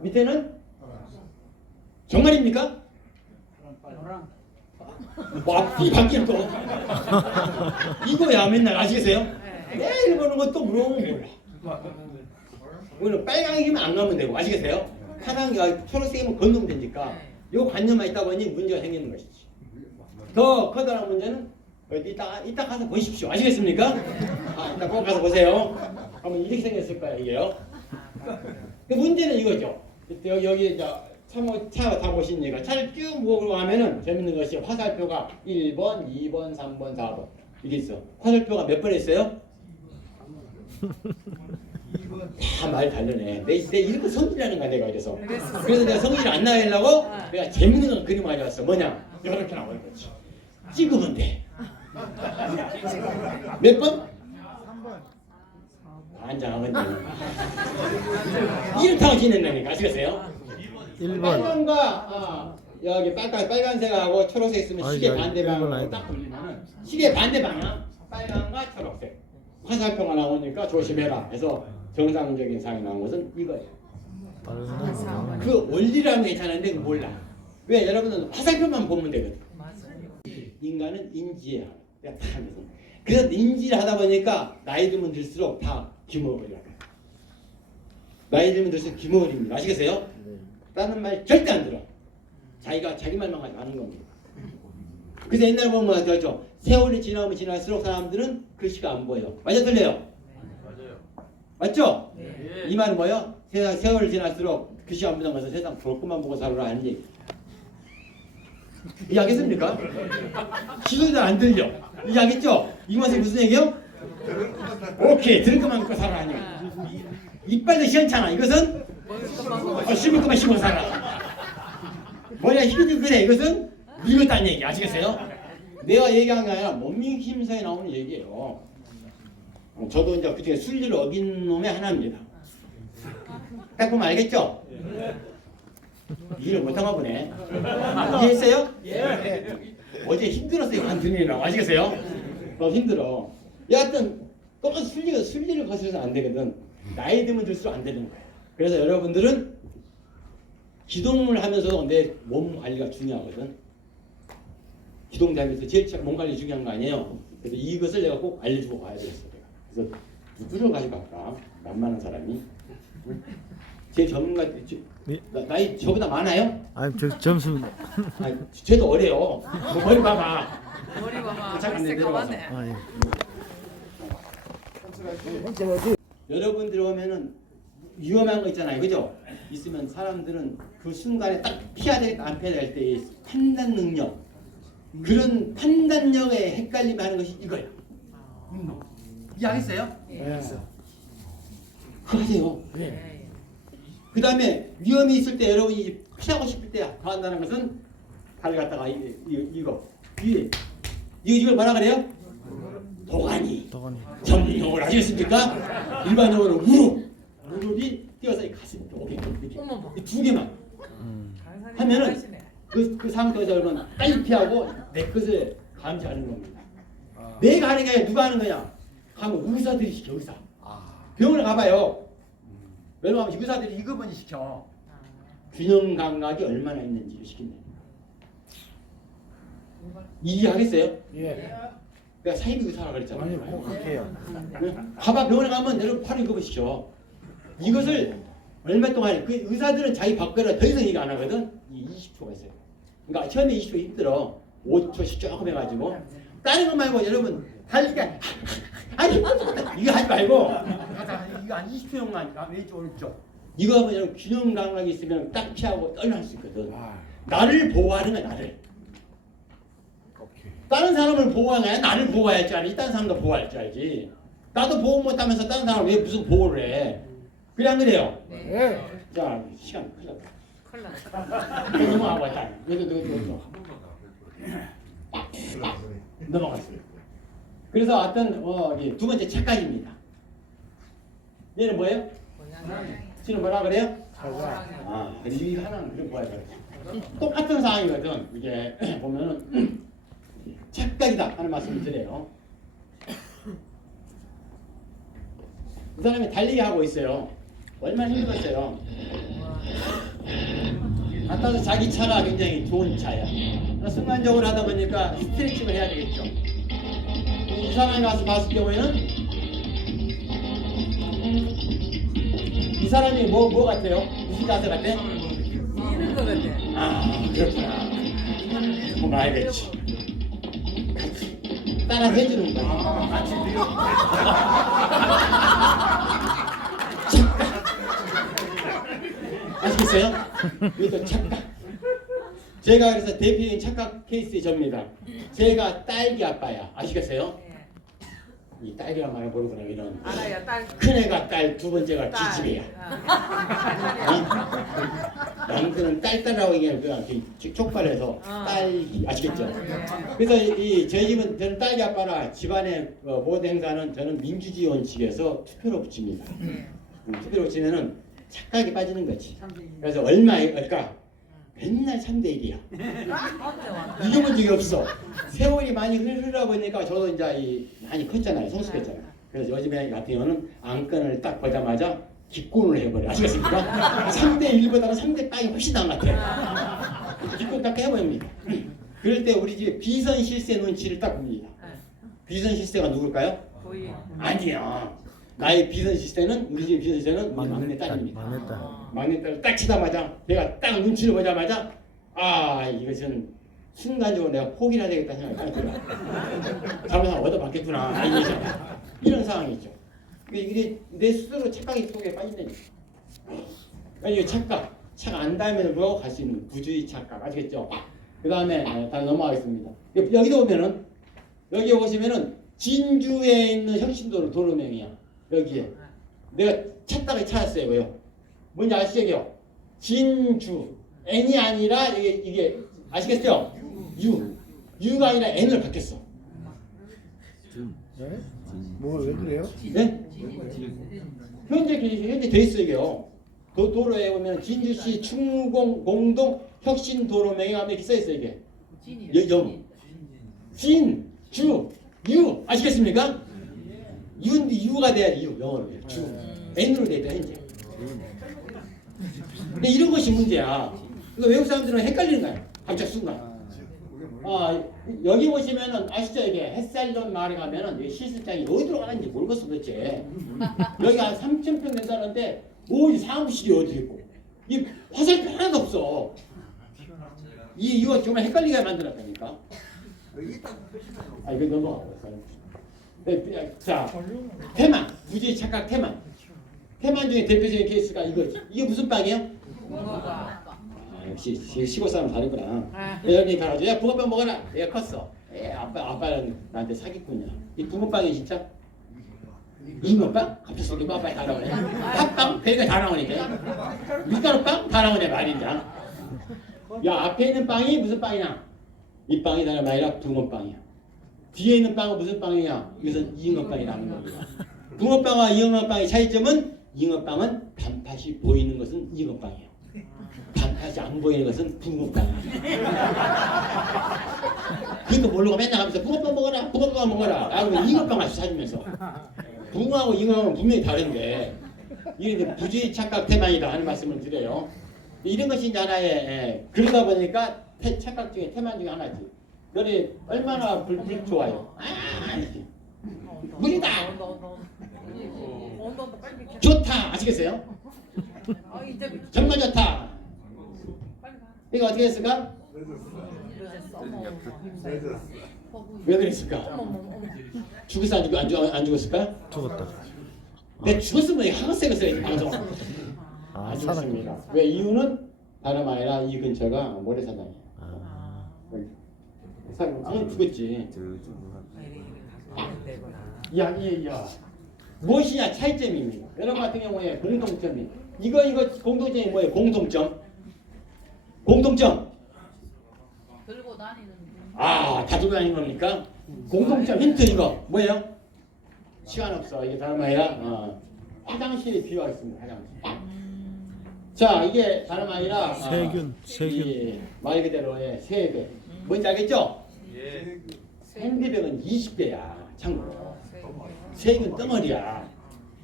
밑에는? 정말입니까? 앞이 바뀌는 또 이거야 맨날 아시겠어요? 매일 보는 것도 물어보면 몰라. 이거는 빨강이면 안 가면 되고 아시겠어요? 파랑, 초록색이면 건너면 되니까 요 관념만 있다 보니 문제가 생기는 것이지. 더 커다란 문제는 이따 가서 보십시오. 아시겠습니까? 이따 꼭 가서 보세요. 그러면 이렇게 생겼을 거야 이게요. 근데 문제는 이거죠. 여기 이제 차 다 보시니까 차를 쭉 모으고 가면은 재밌는 것이 화살표가 1번, 2번, 3번, 4번 이게 있어. 화살표가 몇 번 있어요? 다 말 다르네. 내 이렇게 성질나는 거야 내가 그래서. 그래서 내가 성질 안 나려고 내가 재밌는 거 그림 가져왔어. 뭐냐? 이렇게 나와요. 그렇지. 찍으면 돼. 몇 번? 3번. 안장하면 돼. 이렇다고 지낸다니까 아시겠어요? 1번. 빨간과 여기 빨간색하고 초록색 있으면 시계 반대 방향으로 딱 돌리면은 시계 반대 방향 빨간과 초록색 화살표가 나오니까 조심해라 해서 정상적인 상이 나온 것은 이거예요. 그 원리라면 괜찮은데 그거 몰라. 왜? 여러분은 화살표만 보면 되거든. 인간은 인지해야 해. 내가 다 하면서. 그래서 인지를 하다 보니까 나이 들면 들수록 다 기머거리라고. 나이 들면 들수록 기머거리입니다. 아시겠어요? 다른 말 절대 안 들어. 자기가 자기 말만 가지고 하는 겁니다. 그래서 옛날 보면 그렇죠. 세월이 지나면 지날수록 사람들은 글씨가 안 보여. 맞아 틀려요? 맞아요. 맞죠? 네. 이 말은 뭐예요? 세월이 지날수록 글씨가 안 보는 것은 세상 볼 것만 보고 살아라 하는 얘기. 이해하겠습니까? 지도도 안 들려. 이해하겠죠? 이 말은 무슨 얘기요? 오케이 들을 것만 듣고 살아라 하는 얘기. 이빨도 시원찮아. 이것은 씹을 것만 씹어 살아. 머리가 힘이 그래. 이것은 늙었다는 얘기 아시겠어요? 내가 얘기한 게 아니라 몸민심서에 나오는 얘기예요. 저도 이제 그중에 순리를 어긴 놈의 하나입니다. 딱 보면 알겠죠? 이해를 못한가 보네. 이해했어요? 예. 어제 힘들었어요. 한 들으라고 아시겠어요? 너무 힘들어. 여하튼 똑같이 순리를 거슬러서 안 되거든. 나이 들면 들수록 안 되는 거예요. 그래서 여러분들은 기동을 하면서도 내 몸 관리가 중요하거든. 기동자면서 제일 몸 관리 중요한 거 아니에요. 그래서 이것을 내가 꼭 알려주고 가야 되겠어. 그래서 누구를 가지고 갈까? 만만한 사람이. 제 전문가 나이 저보다 많아요? 아니 저 점수. 쟤도 어려요. 머리 봐봐. 머리 봐봐. 잠깐 내려가서. 새까맣네. 여러분들 오면은 위험한 거 있잖아요, 그죠? 있으면 사람들은 그 순간에 딱 피해야 되겠다, 안 피해야 될 때의 판단 능력, 그런 판단력에 헷갈림을 하는 것이 이거예요. 이해하겠어요? 네. 그거 하세요. 그 다음에 위험이 있을 때 여러분이 피하고 싶을 때 더 한다는 것은 발을 갖다가 이걸 뭐라 그래요? 도가니. 전문 용어를 아시겠습니까? 일반적으로 무릎이 뛰어서 이 가슴 이렇게 이 두 개만 하면은 그 상태에서 여러분 빨리 피하고 내 것을 감지하는 겁니다. 내가 하는 게 아니라 누가 하는 거냐? 가면 의사들이 시켜 의사. 병원에 가봐요. 면허 가면 의사들이 이거 먼저 시켜. 균형 감각이 얼마나 있는지를 시킨다. 이해하겠어요? 예. 내가 사이비 의사라 그랬잖아. 아니 꼭 할게요. 가봐 병원에 가면 여러분 바로 이거 시켜. 이것을 얼마 동안 해. 그 의사들은 자기 밖으로 더 이상 얘기 안 하거든. 이 20초가 있어요. 그러니까 처음에 20초 힘들어. 5초씩 조금 해가지고 다른 거 말고 여러분 달리기가 아니 이거 하지 말고 이거 한 20초만 왼쪽 오른쪽 이거 하면 여러분 균형 감각이 있으면 딱 피하고 떨할 수 있거든. 나를 보호하는 거야 나를. 다른 사람을 보호하는 게 아니라 나를 보호해야 할 줄 알지. 다른 사람도 보호할 줄 알지. 나도 보호 못하면서 다른 사람을 왜 무슨 보호를 해. 그래 안 그래요? 네. 자 시간 큰일 났다. 큰일 났다. 넘어가고 왔다. 넘어갔어요. 그래서 어떤 두 번째 착각입니다. 얘는 뭐예요? 지금 뭐라 그래요? 이 하나는 그런 거야. 똑같은 상황이거든. 이게 보면은 착각이다 하는 말씀을 드려요. 그 사람이 달리기 하고 있어요. 얼마나 힘들었어요. 갔다 와서 자기 차가 굉장히 좋은 차야. 순간적으로 하다 보니까 스트레칭을 해야 되겠죠. 이 사람이 가서 봤을 경우에는 이 사람이 뭐 같아요? 무슨 자세 같아? 이는 거 같아. 아 그렇구나. 정말 알겠지. 따라 해주는 거야. 같이 아시겠어요? 이것도 착각. 제가 그래서 대표적인 착각 케이스의 접니다. 제가 딸기 아빠야. 아시겠어요? 예. 이 딸이란 말을 모르구나 이런. 알아요. 딸. 큰애가 딸, 두 번째가 딸. 기집애야. 아. 남편은 딸딸하고 이게 촉발해서 어. 딸기 아시겠죠? 예. 그래서 저희 집은 저는 딸기 아빠라 집안의 모든 행사는 저는 민주주의 원칙에서 투표로 붙입니다. 예. 투표로 붙이면은 착각이 빠지는 거지. 그래서 얼마일까? 맨날 3대 1이야. 이겨본 적이 없어. 세월이 많이 흐르다 보니까 저도 이제 많이 컸잖아요. 성숙했잖아요. 그래서 요즘에 같은 경우는 안건을 딱 보자마자 기권을 해버려. 아시겠습니까? 3대 1보다는 3대 빵이 훨씬 나은 것 같아요. 기권 딱 해버립니다. 그럴 때 우리 집에 비선 실세 눈치를 딱 봅니다. 비선 실세가 누굴까요? 보이. 아니요. 나의 비선 실세는 우리 집 비선 실세는 우리 막내 딸입니다. 막내딸. 막내딸을 딱 치자마자 내가 딱 눈치를 보자마자 아 이것은 순간적으로 내가 포기를 해야 되겠다 생각이 딱 들어. 잘못하면 얻어맞겠구나. 이런 상황이죠. 이게 내 스스로 착각이 속에 빠진다니까. 이게 착각 안 닿으면 뭐라고 갈 수 있는 부주의 착각 아시겠죠? 그 다음에 다시 넘어가겠습니다. 여기도 보면은 여기 보시면은 진주에 있는 혁신도로 도로명이야. 여기에 내가 찾았어요. 왜요? 뭔지 아시죠? 진주 N이 아니라 이게 아시겠죠? U가 아니라 N을 바뀌었어. 네? 뭐왜 그래요? 네? 현재 돼 있어 이게요. 도로에 보면 진주시 충무공 공동 혁신 도로명이 하면 이렇게 써 있어 이게. 영. 진, 주, 유 아시겠습니까? U가 돼야지 영어로 주. N으로 돼 있다 현재. 근데 이런 것이 문제야. 그러니까 외국 사람들은 헷갈리는 거야. 갑자기 순간. 여기 보시면은 아시죠? 이게 햇살론 마을에 가면은 여기 시설장이 어디로 가는지 모르겠어 도대체. 여기 한 3,000평 된다는데 오지 사무실이 어디 있고 이 화살표 하나도 없어. 이거 정말 헷갈리게 만들었다니까. 이거 넘어가고. 자, 태만 부주의 착각 태만. 태만 중에 대표적인 케이스가 이거지. 이게 무슨 빵이에요? 역시 시골 사람 다르구나. 여기 가가지고 야 붕어빵 먹어라. 얘가 컸어. 아빠는 나한테 사기꾼이야. 이 붕어빵이 진짜 잉어빵? 갑자기 붕어빵이 다 나오네. 팥빵? 배가 다 나오니까. 밀가루빵? 다 나오네 말이냐. 야 앞에 있는 빵이 무슨 빵이냐? 이 빵이 다른 말이라 붕어빵이야. 뒤에 있는 빵은 무슨 빵이냐? 이것은 잉어빵이라는 겁니다. 붕어빵과 잉어빵의 차이점은 잉어빵은 단팥이 보이는 것은 잉어빵이에요. 단팥이 안 보이는 것은 붕어빵이에요. 그러니까 모르고 맨날 하면서 붕어빵 먹어라, 붕어빵 먹어라. 그러면 잉어빵 맛이 사주면서. 붕어하고 잉어는 분명히 다른데 이게 이제 부주의 착각 태만이다 하는 말씀을 드려요. 이런 것이 이제 하나의 그러다 보니까 착각 중에 태만 중에 하나지. 너네 얼마나 불 좋아요? 물이다. 좋다. 아시겠어요? 정말 좋다. 이거 어떻게 했을까? 왜 그랬을까? 죽었어 안 죽었을까? 죽었다. 내 죽었으면 학원생을 써야지 방송. 아, 안 죽었습니다. 왜 이유는 다름 아니라 이 근처가 모래사장이에요. 안 죽었지. 야. 무엇이냐 차이점입니다. 여러분 같은 경우에 공통점이 이거 공통점이 뭐예요? 공통점. 들고 다니는. 다 들고 다니는 겁니까? 공통점 힌트 이거 뭐예요? 시간 없어. 이게 다름 아니라 화장실에 비유하겠습니다. 화장실. 자 이게 다름 아니라 세균. 말 그대로의 세배. 뭔지 알겠죠? 예. 핸드백은 20배야. 참고로. 세균 덩어리야.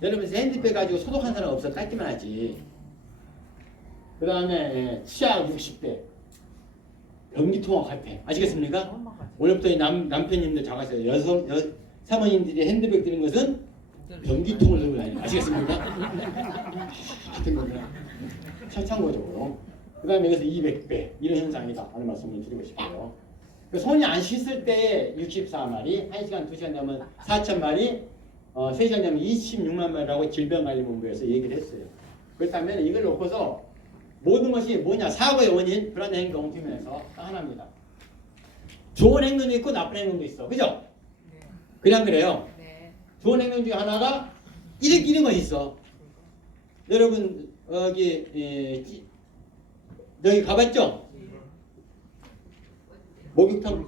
여러분 핸드백 가지고 소독한 사람 없어. 닦기만 하지. 그 다음에 치아 60배. 변기통화 칼퇴. 아시겠습니까? 오늘부터 남편님들 작가세요. 사모님들이 핸드백 드는 것은 변기통을 들고 다니는 아시겠습니까? 같은 거구나. 차창고적으로. 그 다음에 여기서 200배 이런 현상이다 하는 말씀을 드리고 싶어요. 손이 안 씻을 때 64마리, 1시간 2시간 되면 4,000마리, 3시간 되면 26만 마리라고 질병관리본부에서 얘기를 했어요. 그렇다면 이걸 놓고서 모든 것이 뭐냐, 사고의 원인, 불안한 행동 규명에서 하나입니다. 좋은 행동도 있고 나쁜 행동도 있어, 그죠? 네. 그냥 그래요. 네. 좋은 행동 중에 하나가 이런 것이 있어. 여러분 여기 가봤죠? 목욕탕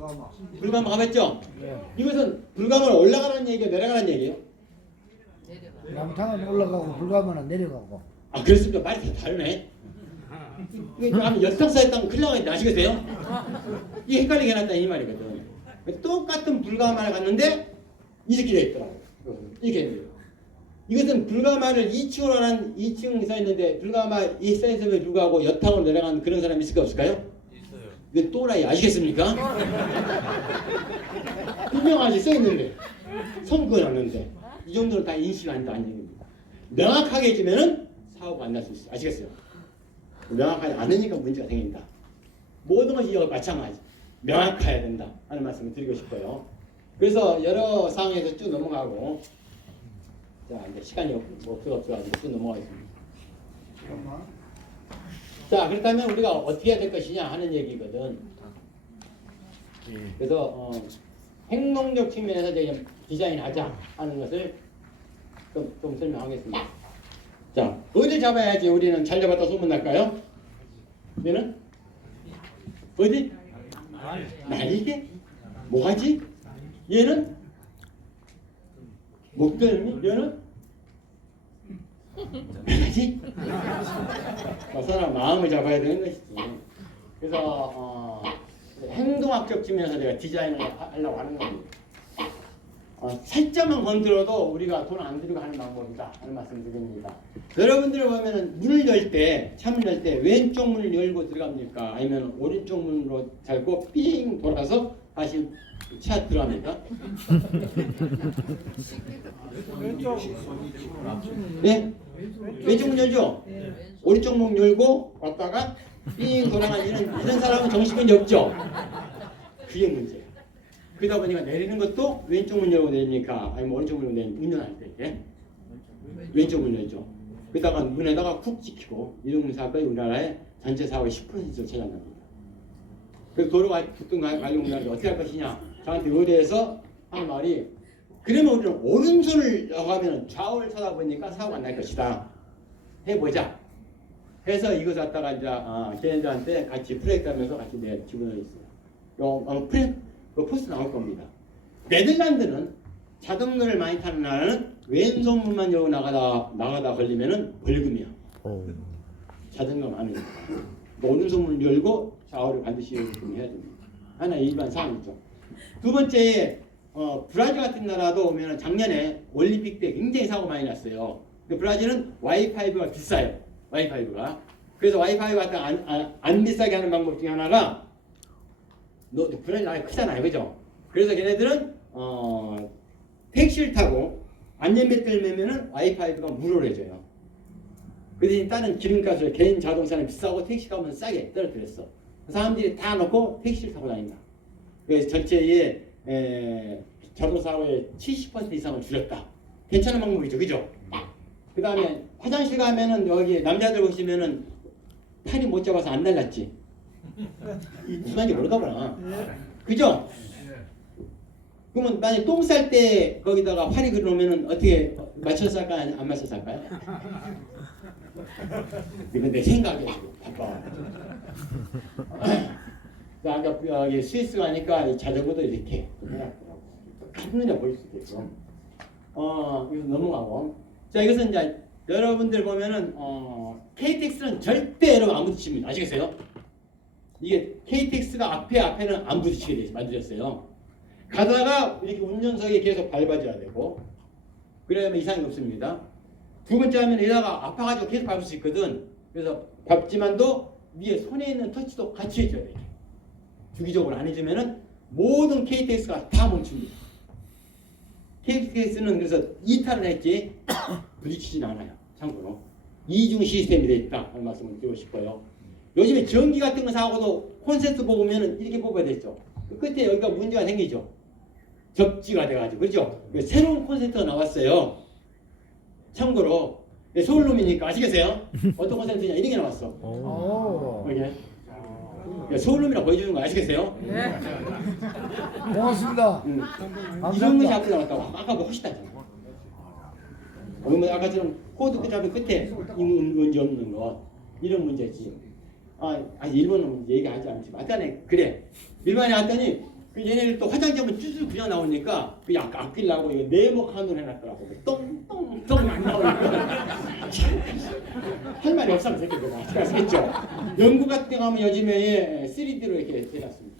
불가마 가봤죠? 네. 이것은 불가마로 올라가라는 얘기예요, 내려가라는 얘기예요? 내려가. 남탕은 올라가고 불가면은 내려가고. 아 그렇습니까? 말이 다 다르네. 이게 아무 여탕사했다면 큰일 나겠는데 아시겠어요? 이게 헷갈리게 해놨다 이 말이거든. 똑같은 불가마를 갔는데 이렇게 돼 있더라고. 이렇게 돼요. 이것은 불가마를 2층으로 하는 2층 서 있는데 불가마 이 사이즈에 불구하고 여탕으로 내려가는 그런 사람이 있을까 없을까요? 있어요. 이거 또라이 아시겠습니까? 분명하지 써 있는데 성 그어놨는데 이 정도는 다 인식 안 되는 얘기입니다. 명확하게 해주면은 사고가 안 날 수 있어요. 아시겠어요? 명확하지 않으니까 문제가 생긴다. 모든 것이 이와 마찬가지. 명확해야 된다 하는 말씀을 드리고 싶어요. 그래서 여러 상황에서 쭉 넘어가고, 자 이제 시간이 없어가지고 쭉 넘어가겠습니다. 자 그렇다면 우리가 어떻게 해야 될 것이냐 하는 얘기거든. 그래서 행동적 측면에서 이제 디자인하자 하는 것을 좀 설명하겠습니다. 자 어디 잡아야지 우리는 잘 잡았다 소문날까요? 얘는 어디? 날개? 뭐가지? 얘는 목덜미? 얘는 뭐가지? 사람 마음을 잡아야 되는 것이지. 그래서 행동학적 측면에서 내가 디자인을 하려고 하는 겁니다. 살짝만 건드려도 우리가 돈 안 들이고 하는 방법이다 하는 말씀 드립니다. 여러분들 보면은 문을 열 때, 차문을 열 때 왼쪽 문을 열고 들어갑니까? 아니면 오른쪽 문으로 잡고 삥 돌아서 다시 차 들어갑니까? 네? 왼쪽 문 열죠? 오른쪽 문 열고 왔다가 삥 돌아가는 이런 사람은 정신권이 없죠? 그게 문제예요. 그러다 보니까 내리는 것도 왼쪽 문 열고 내립니까? 아니면 오른쪽 문 열고 운전할 때 예? 왼쪽 문 열죠. 그러다가 문에다가 쿡 찍히고 이런 사건이 우리나라의 전체 사고의 10%를 차지한답니다. 그래서 도로가 교통관리공단이 어떻게 할 것이냐 저한테 의뢰해서 하는 말이 그러면 우리는 오른손을 하면 좌우를 쳐다보니까 사고가 안 날 것이다. 해보자. 해서 이거 갖다가 이제 걔네들한테 같이 프로젝트하면서 같이 내 지원을 했어요. 그 포스트 나올 겁니다. 네덜란드는 자동차를 많이 타는 나라는 왼손 문만 열고 나가다 걸리면은 벌금이야. 자전거 많으니까. 오른손 문을 열고 좌우를 반드시 해야 됩니다. 하나 일반 사항이죠. 두 번째, 브라질 같은 나라도 오면은 작년에 올림픽 때 굉장히 사고 많이 났어요. 근데 브라질은 와이파이가 비싸요. 와이파이가. 그래서 와이파이 같은 안 비싸게 하는 방법 중에 하나가 브라질 나라가 크잖아요, 그죠? 그래서 걔네들은 택시를 타고 안전벨트를 매면은 와이파이가 무료로 해줘요. 그 대신 다른 기름값을 개인 자동차는 비싸고 택시 가면 싸게 떨어뜨렸어. 사람들이 다 놓고 택시를 타고 다닌다. 그래서 전체의 자동차 사고의 70% 이상을 줄였다. 괜찮은 방법이죠, 그죠? 그 다음에 화장실 가면은 여기 남자들 보시면은 팔이 못 잡아서 안 날랐지. 무슨 말인지 모르가 보나. 그죠? 그러면 만약 똥 쌀 때 거기다가 팔이 그려놓으면 어떻게 맞춰서 할까요? 안 맞춰서 할까요? 이건 내 생각이야 지금 바빠. 아까 여기 스위스 가니까 이 자전거도 이렇게 해놨더라고. 한눈에 보일 수도 있고. 이거 넘어가고. 자 이것은 이제 여러분들 보면은 KTX는 절대 여러분 안 부딪힙니다. 아시겠어요? 이게 KTX가 앞에는 안 부딪히게 만들었어요. 가다가 이렇게 운전석에 계속 밟아줘야 되고 그러면 이상이 없습니다. 두 번째 하면 이러다가 아파가지고 계속 밟을 수 있거든. 그래서 밟지만도 위에 손에 있는 터치도 같이 해줘야 돼. 주기적으로 안 해주면은 모든 KTX가 다 멈춥니다. KTX는 그래서 이탈을 했지 부딪히진 않아요. 참고로 이중 시스템이 돼 있다 하는 말씀을 드리고 싶어요. 요즘에 전기 같은 거 사고도 콘센트 뽑으면 이렇게 뽑아야 되죠. 그 끝에 여기가 문제가 생기죠. 접지가 돼가지고 그렇죠. 새로운 콘센트가 나왔어요. 참고로 서울놈이니까 아시겠어요? 어떤 콘센트냐 이런 게 나왔어. 오. 이게 서울놈이라 보여주는 거 아시겠어요? 네. 고맙습니다. 이런 것이 감사합니다. 앞으로 나왔다고 아까 뭐 훨씬 낫잖아. 그러면 아까처럼 코드 끝 잡은 끝에 문제 없는 거 이런 문제지. 일본은 얘기하지 않지. 맞다네. 그래. 일본에 왔더니 그 얘네들 또 화장점은 쭈쭈 그냥 나오니까 그 약 아끼려고 이거 네모 칸으로 해놨더라고. 똥똥똥 안 나오니까 할 말이 없으면 새끼들 아시겠죠? 영국 같은 데 가면 요즘에 3D로 이렇게 해놨습니다.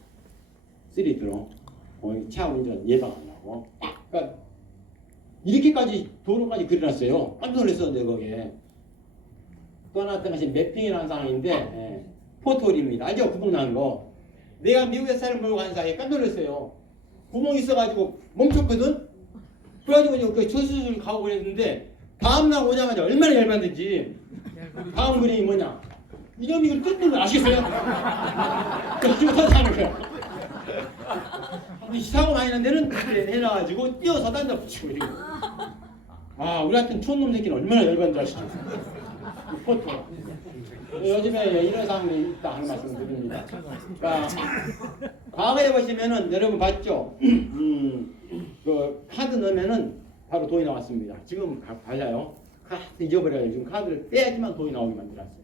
3D로 차 운전 예방하려고. 그러니까 이렇게까지 도로까지 그려놨어요. 깜짝 놀랐었는데 거기에. 또 하나 어떤 것이 매핑이라는 상황인데 포토홀입니다. 알죠? 구멍 난 거. 내가 미국에 사람 몰고 가는 사이에 깜짝 놀랐어요. 구멍이 있어가지고 멈췄거든? 그래가지고 그 저수술 가고 그랬는데 다음날 오자마자 얼마나 열받는지. 다음 그림이 뭐냐? 이놈이 이걸 뜯는 거 아시겠어요? 그래서 사는 거야. 사고 많이 난 데는 그렇게 해놔가지고 띄어서 단다 붙이고 이러고. 우리 같은 촌놈 새끼는 얼마나 열받는지 아시죠? 이 포토. 요즘에 이런 상황이 있다 하는 말씀을 드립니다. 그러니까 과거에 보시면은 여러분 봤죠? 그 카드 넣으면은 바로 돈이 나왔습니다. 지금 달라요. 카드 잊어버려요. 지금 카드를 빼야지만 돈이 나오게 만들었어요.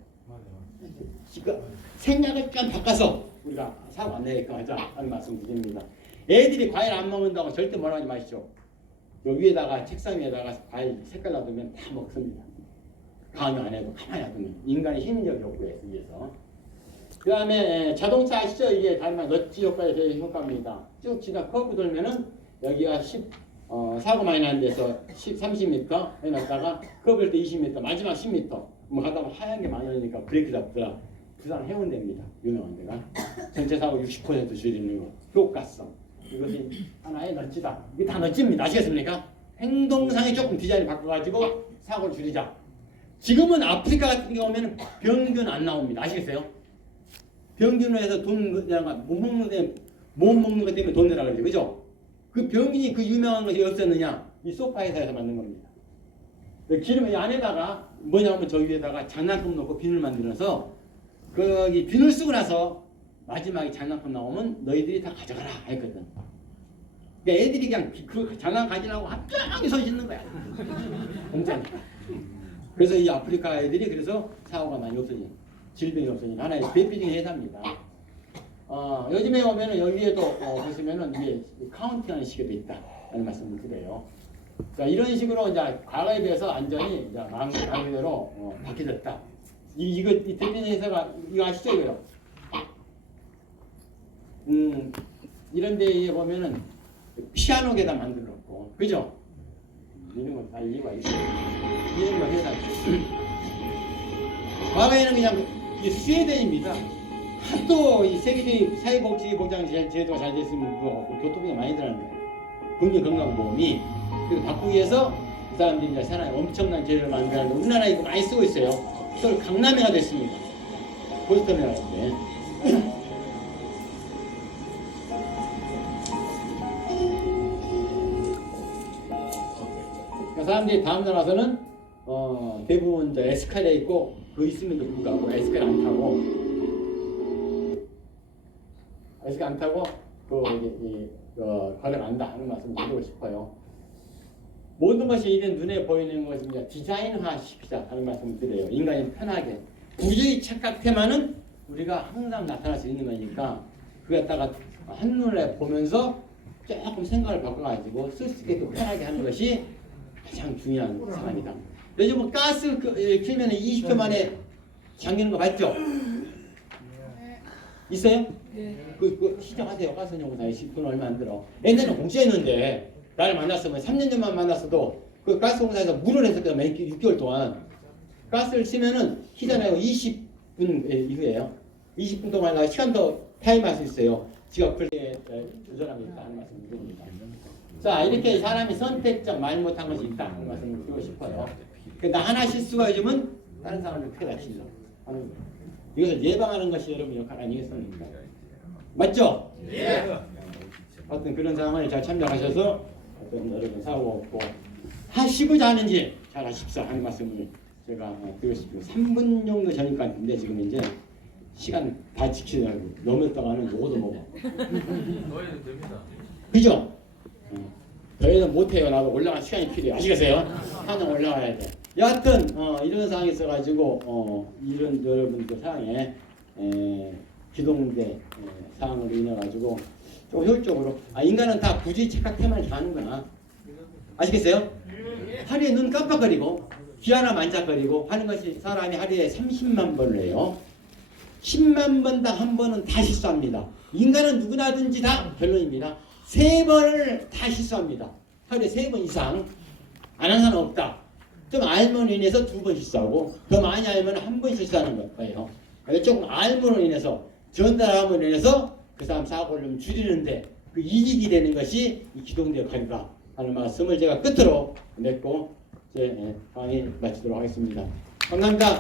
그러니까 생각을 좀 바꿔서 우리가 사고 안 내게끔 하자 하는 말씀 드립니다. 애들이 과일 안 먹는다고 절대 뭐라 하지 마시죠. 요 위에다가 책상 위에다가 과일 색깔 놔두면 다 먹습니다. 강요 안 해도 가만히 놔두면 인간의 심리적 욕구에 의해서. 그 다음에 자동차 아시죠? 이게 다만 넛지 효과에 대해 효과입니다. 쭉 지나 커브 돌면은 여기가 사고 많이 나는 데서 30m 해놨다가 커브일 때 20m 마지막 10m 뭐 하다가 하얀 게 많이 나니까 브레이크 잡더라. 부산 해운대입니다. 유명한 데가 전체 사고 60% 줄이는 거 효과성. 이것이 하나의 넛지다. 이게 다 넛지입니다. 아시겠습니까? 행동상에 조금 디자인을 바꿔가지고 사고를 줄이자. 지금은 아프리카 같은 경우에는 병균 안 나옵니다. 아시겠어요? 병균으로 해서 못 먹는 것 때문에 돈 내라 그러죠. 그죠? 그 병균이 그 유명한 것이 없었느냐? 이 소파 회사에서 만든 겁니다. 기름 이 안에다가 뭐냐면 저 위에다가 장난감 넣고 비늘 만들어서 거기 비늘 쓰고 나서 마지막에 장난감 나오면 너희들이 다 가져가라 했거든. 그러니까 애들이 그냥 그 장난감 가지려고 합장하게 손 씻는 거야. 공짜니까. 그래서 이 아프리카 애들이 그래서 사고가 많이 없어진 질병이 없어진 하나의 대표적인 회사입니다. 요즘에 오면은 여기에도 보시면은 이게 카운팅하는 시계도 있다 라는 말씀을 드려요. 자, 이런 식으로 이제 과거에 비해서 안전이 이제 말대로 바뀌었다. 이 대표적인 회사가 이거 아시죠 이거요? 이런 데에 보면은 피아노 계단 만들었고, 그죠? 이런 건 다 이유가 있어요. 이런 거 회사. 과거에는 그냥 스웨덴입니다. 하도 이 세계적인 사회복지보장 제도가 잘 됐으면 교통비가 많이 들어가는 거예요. 국민건강보험이. 그래서 바꾸기 위해서 그 사람들이 이제 산하에 엄청난 제도를 만들었는데 우리나라에 이거 많이 쓰고 있어요. 서울 강남에가 됐습니다. 보스턴에 갔을 때. 사람들이 다음날 와서는 대부분 이제 에스카레에 있고 그 있음에도 불구하고 에스카레 안 타고 걸어 간다 하는 말씀을 드리고 싶어요. 모든 것이 이런 눈에 보이는 것을 이제 디자인화 시키자 하는 말씀을 드려요. 인간이 편하게 우주의 착각 테마는 우리가 항상 나타날 수 있는 거니까 그 갖다가 한눈에 보면서 조금 생각을 바꿔가지고 쓸 수 있게 편하게 하는 것이 가장 중요한 상황이다. 요즘 가스 켜면 20초 만에 잠기는 거 맞죠? 있어요? 네. 그 시작하세요. 가스 연구사에 10분 얼마 안 들어. 옛날에는 공짜였는데 나를 만났으면 3년 전만 만났어도 그 가스 공사에서 물을 했었거든. 6개월 동안 가스를 치면은 희전하고 20분 이후에요. 20분 동안 시간 더 타임할 수 있어요. 지가 그렇게 조절하고 있다 하는 말씀 드립니다. 자, 이렇게 사람이 선택적 말 못한 것이 있다. 그 말씀을 드리고 싶어요. 나 하나 실수가 요즘은 다른 사람을 크게 다친다 하는 거예요. 이것을 예방하는 것이 여러분 역할 아니겠습니까? 맞죠? 예. 어떤 그런 상황에 잘 참여하셔서 어떤 여러분 사고 없고 하시고자 하는지 잘 하십사 하는 말씀을 제가 드리고 싶습니다. 3분 정도 전이니까 근데 지금 이제 시간 다 지키려고 넘었다가는 요거도 먹어. 너희도 됩니다. 그죠? 저희는 못해요. 나도 올라갈 시간이 필요해. 아시겠어요? 한번 올라가야 돼. 여하튼 이런 상황이 있어가지고 이런 여러분들 상황에 기동대 상황으로 인해 가지고 좀 효율적으로 인간은 다 굳이 착각해만 하는구나. 아시겠어요? 하루에 눈 깜빡거리고 귀 하나 만작거리고 하는 것이 사람이 하루에 30만 번을 해요. 10만 번당 한 번은 다 실수합니다. 인간은 누구나든지 다 결론입니다. 3번을 다 실수합니다. 하루에 3번 이상 안 하는 사람 없다. 좀 알면 인해서 2번 실수하고 더 많이 알면 1번 실수하는 거예요. 조금 알므로 인해서 전달함으로 인해서 그 사람 사고를 좀 줄이는데 그 이익이 되는 것이 이 기동대 역할이다 하는 말씀을 제가 끝으로 맺고 제 강의 마치도록 하겠습니다. 감사합니다.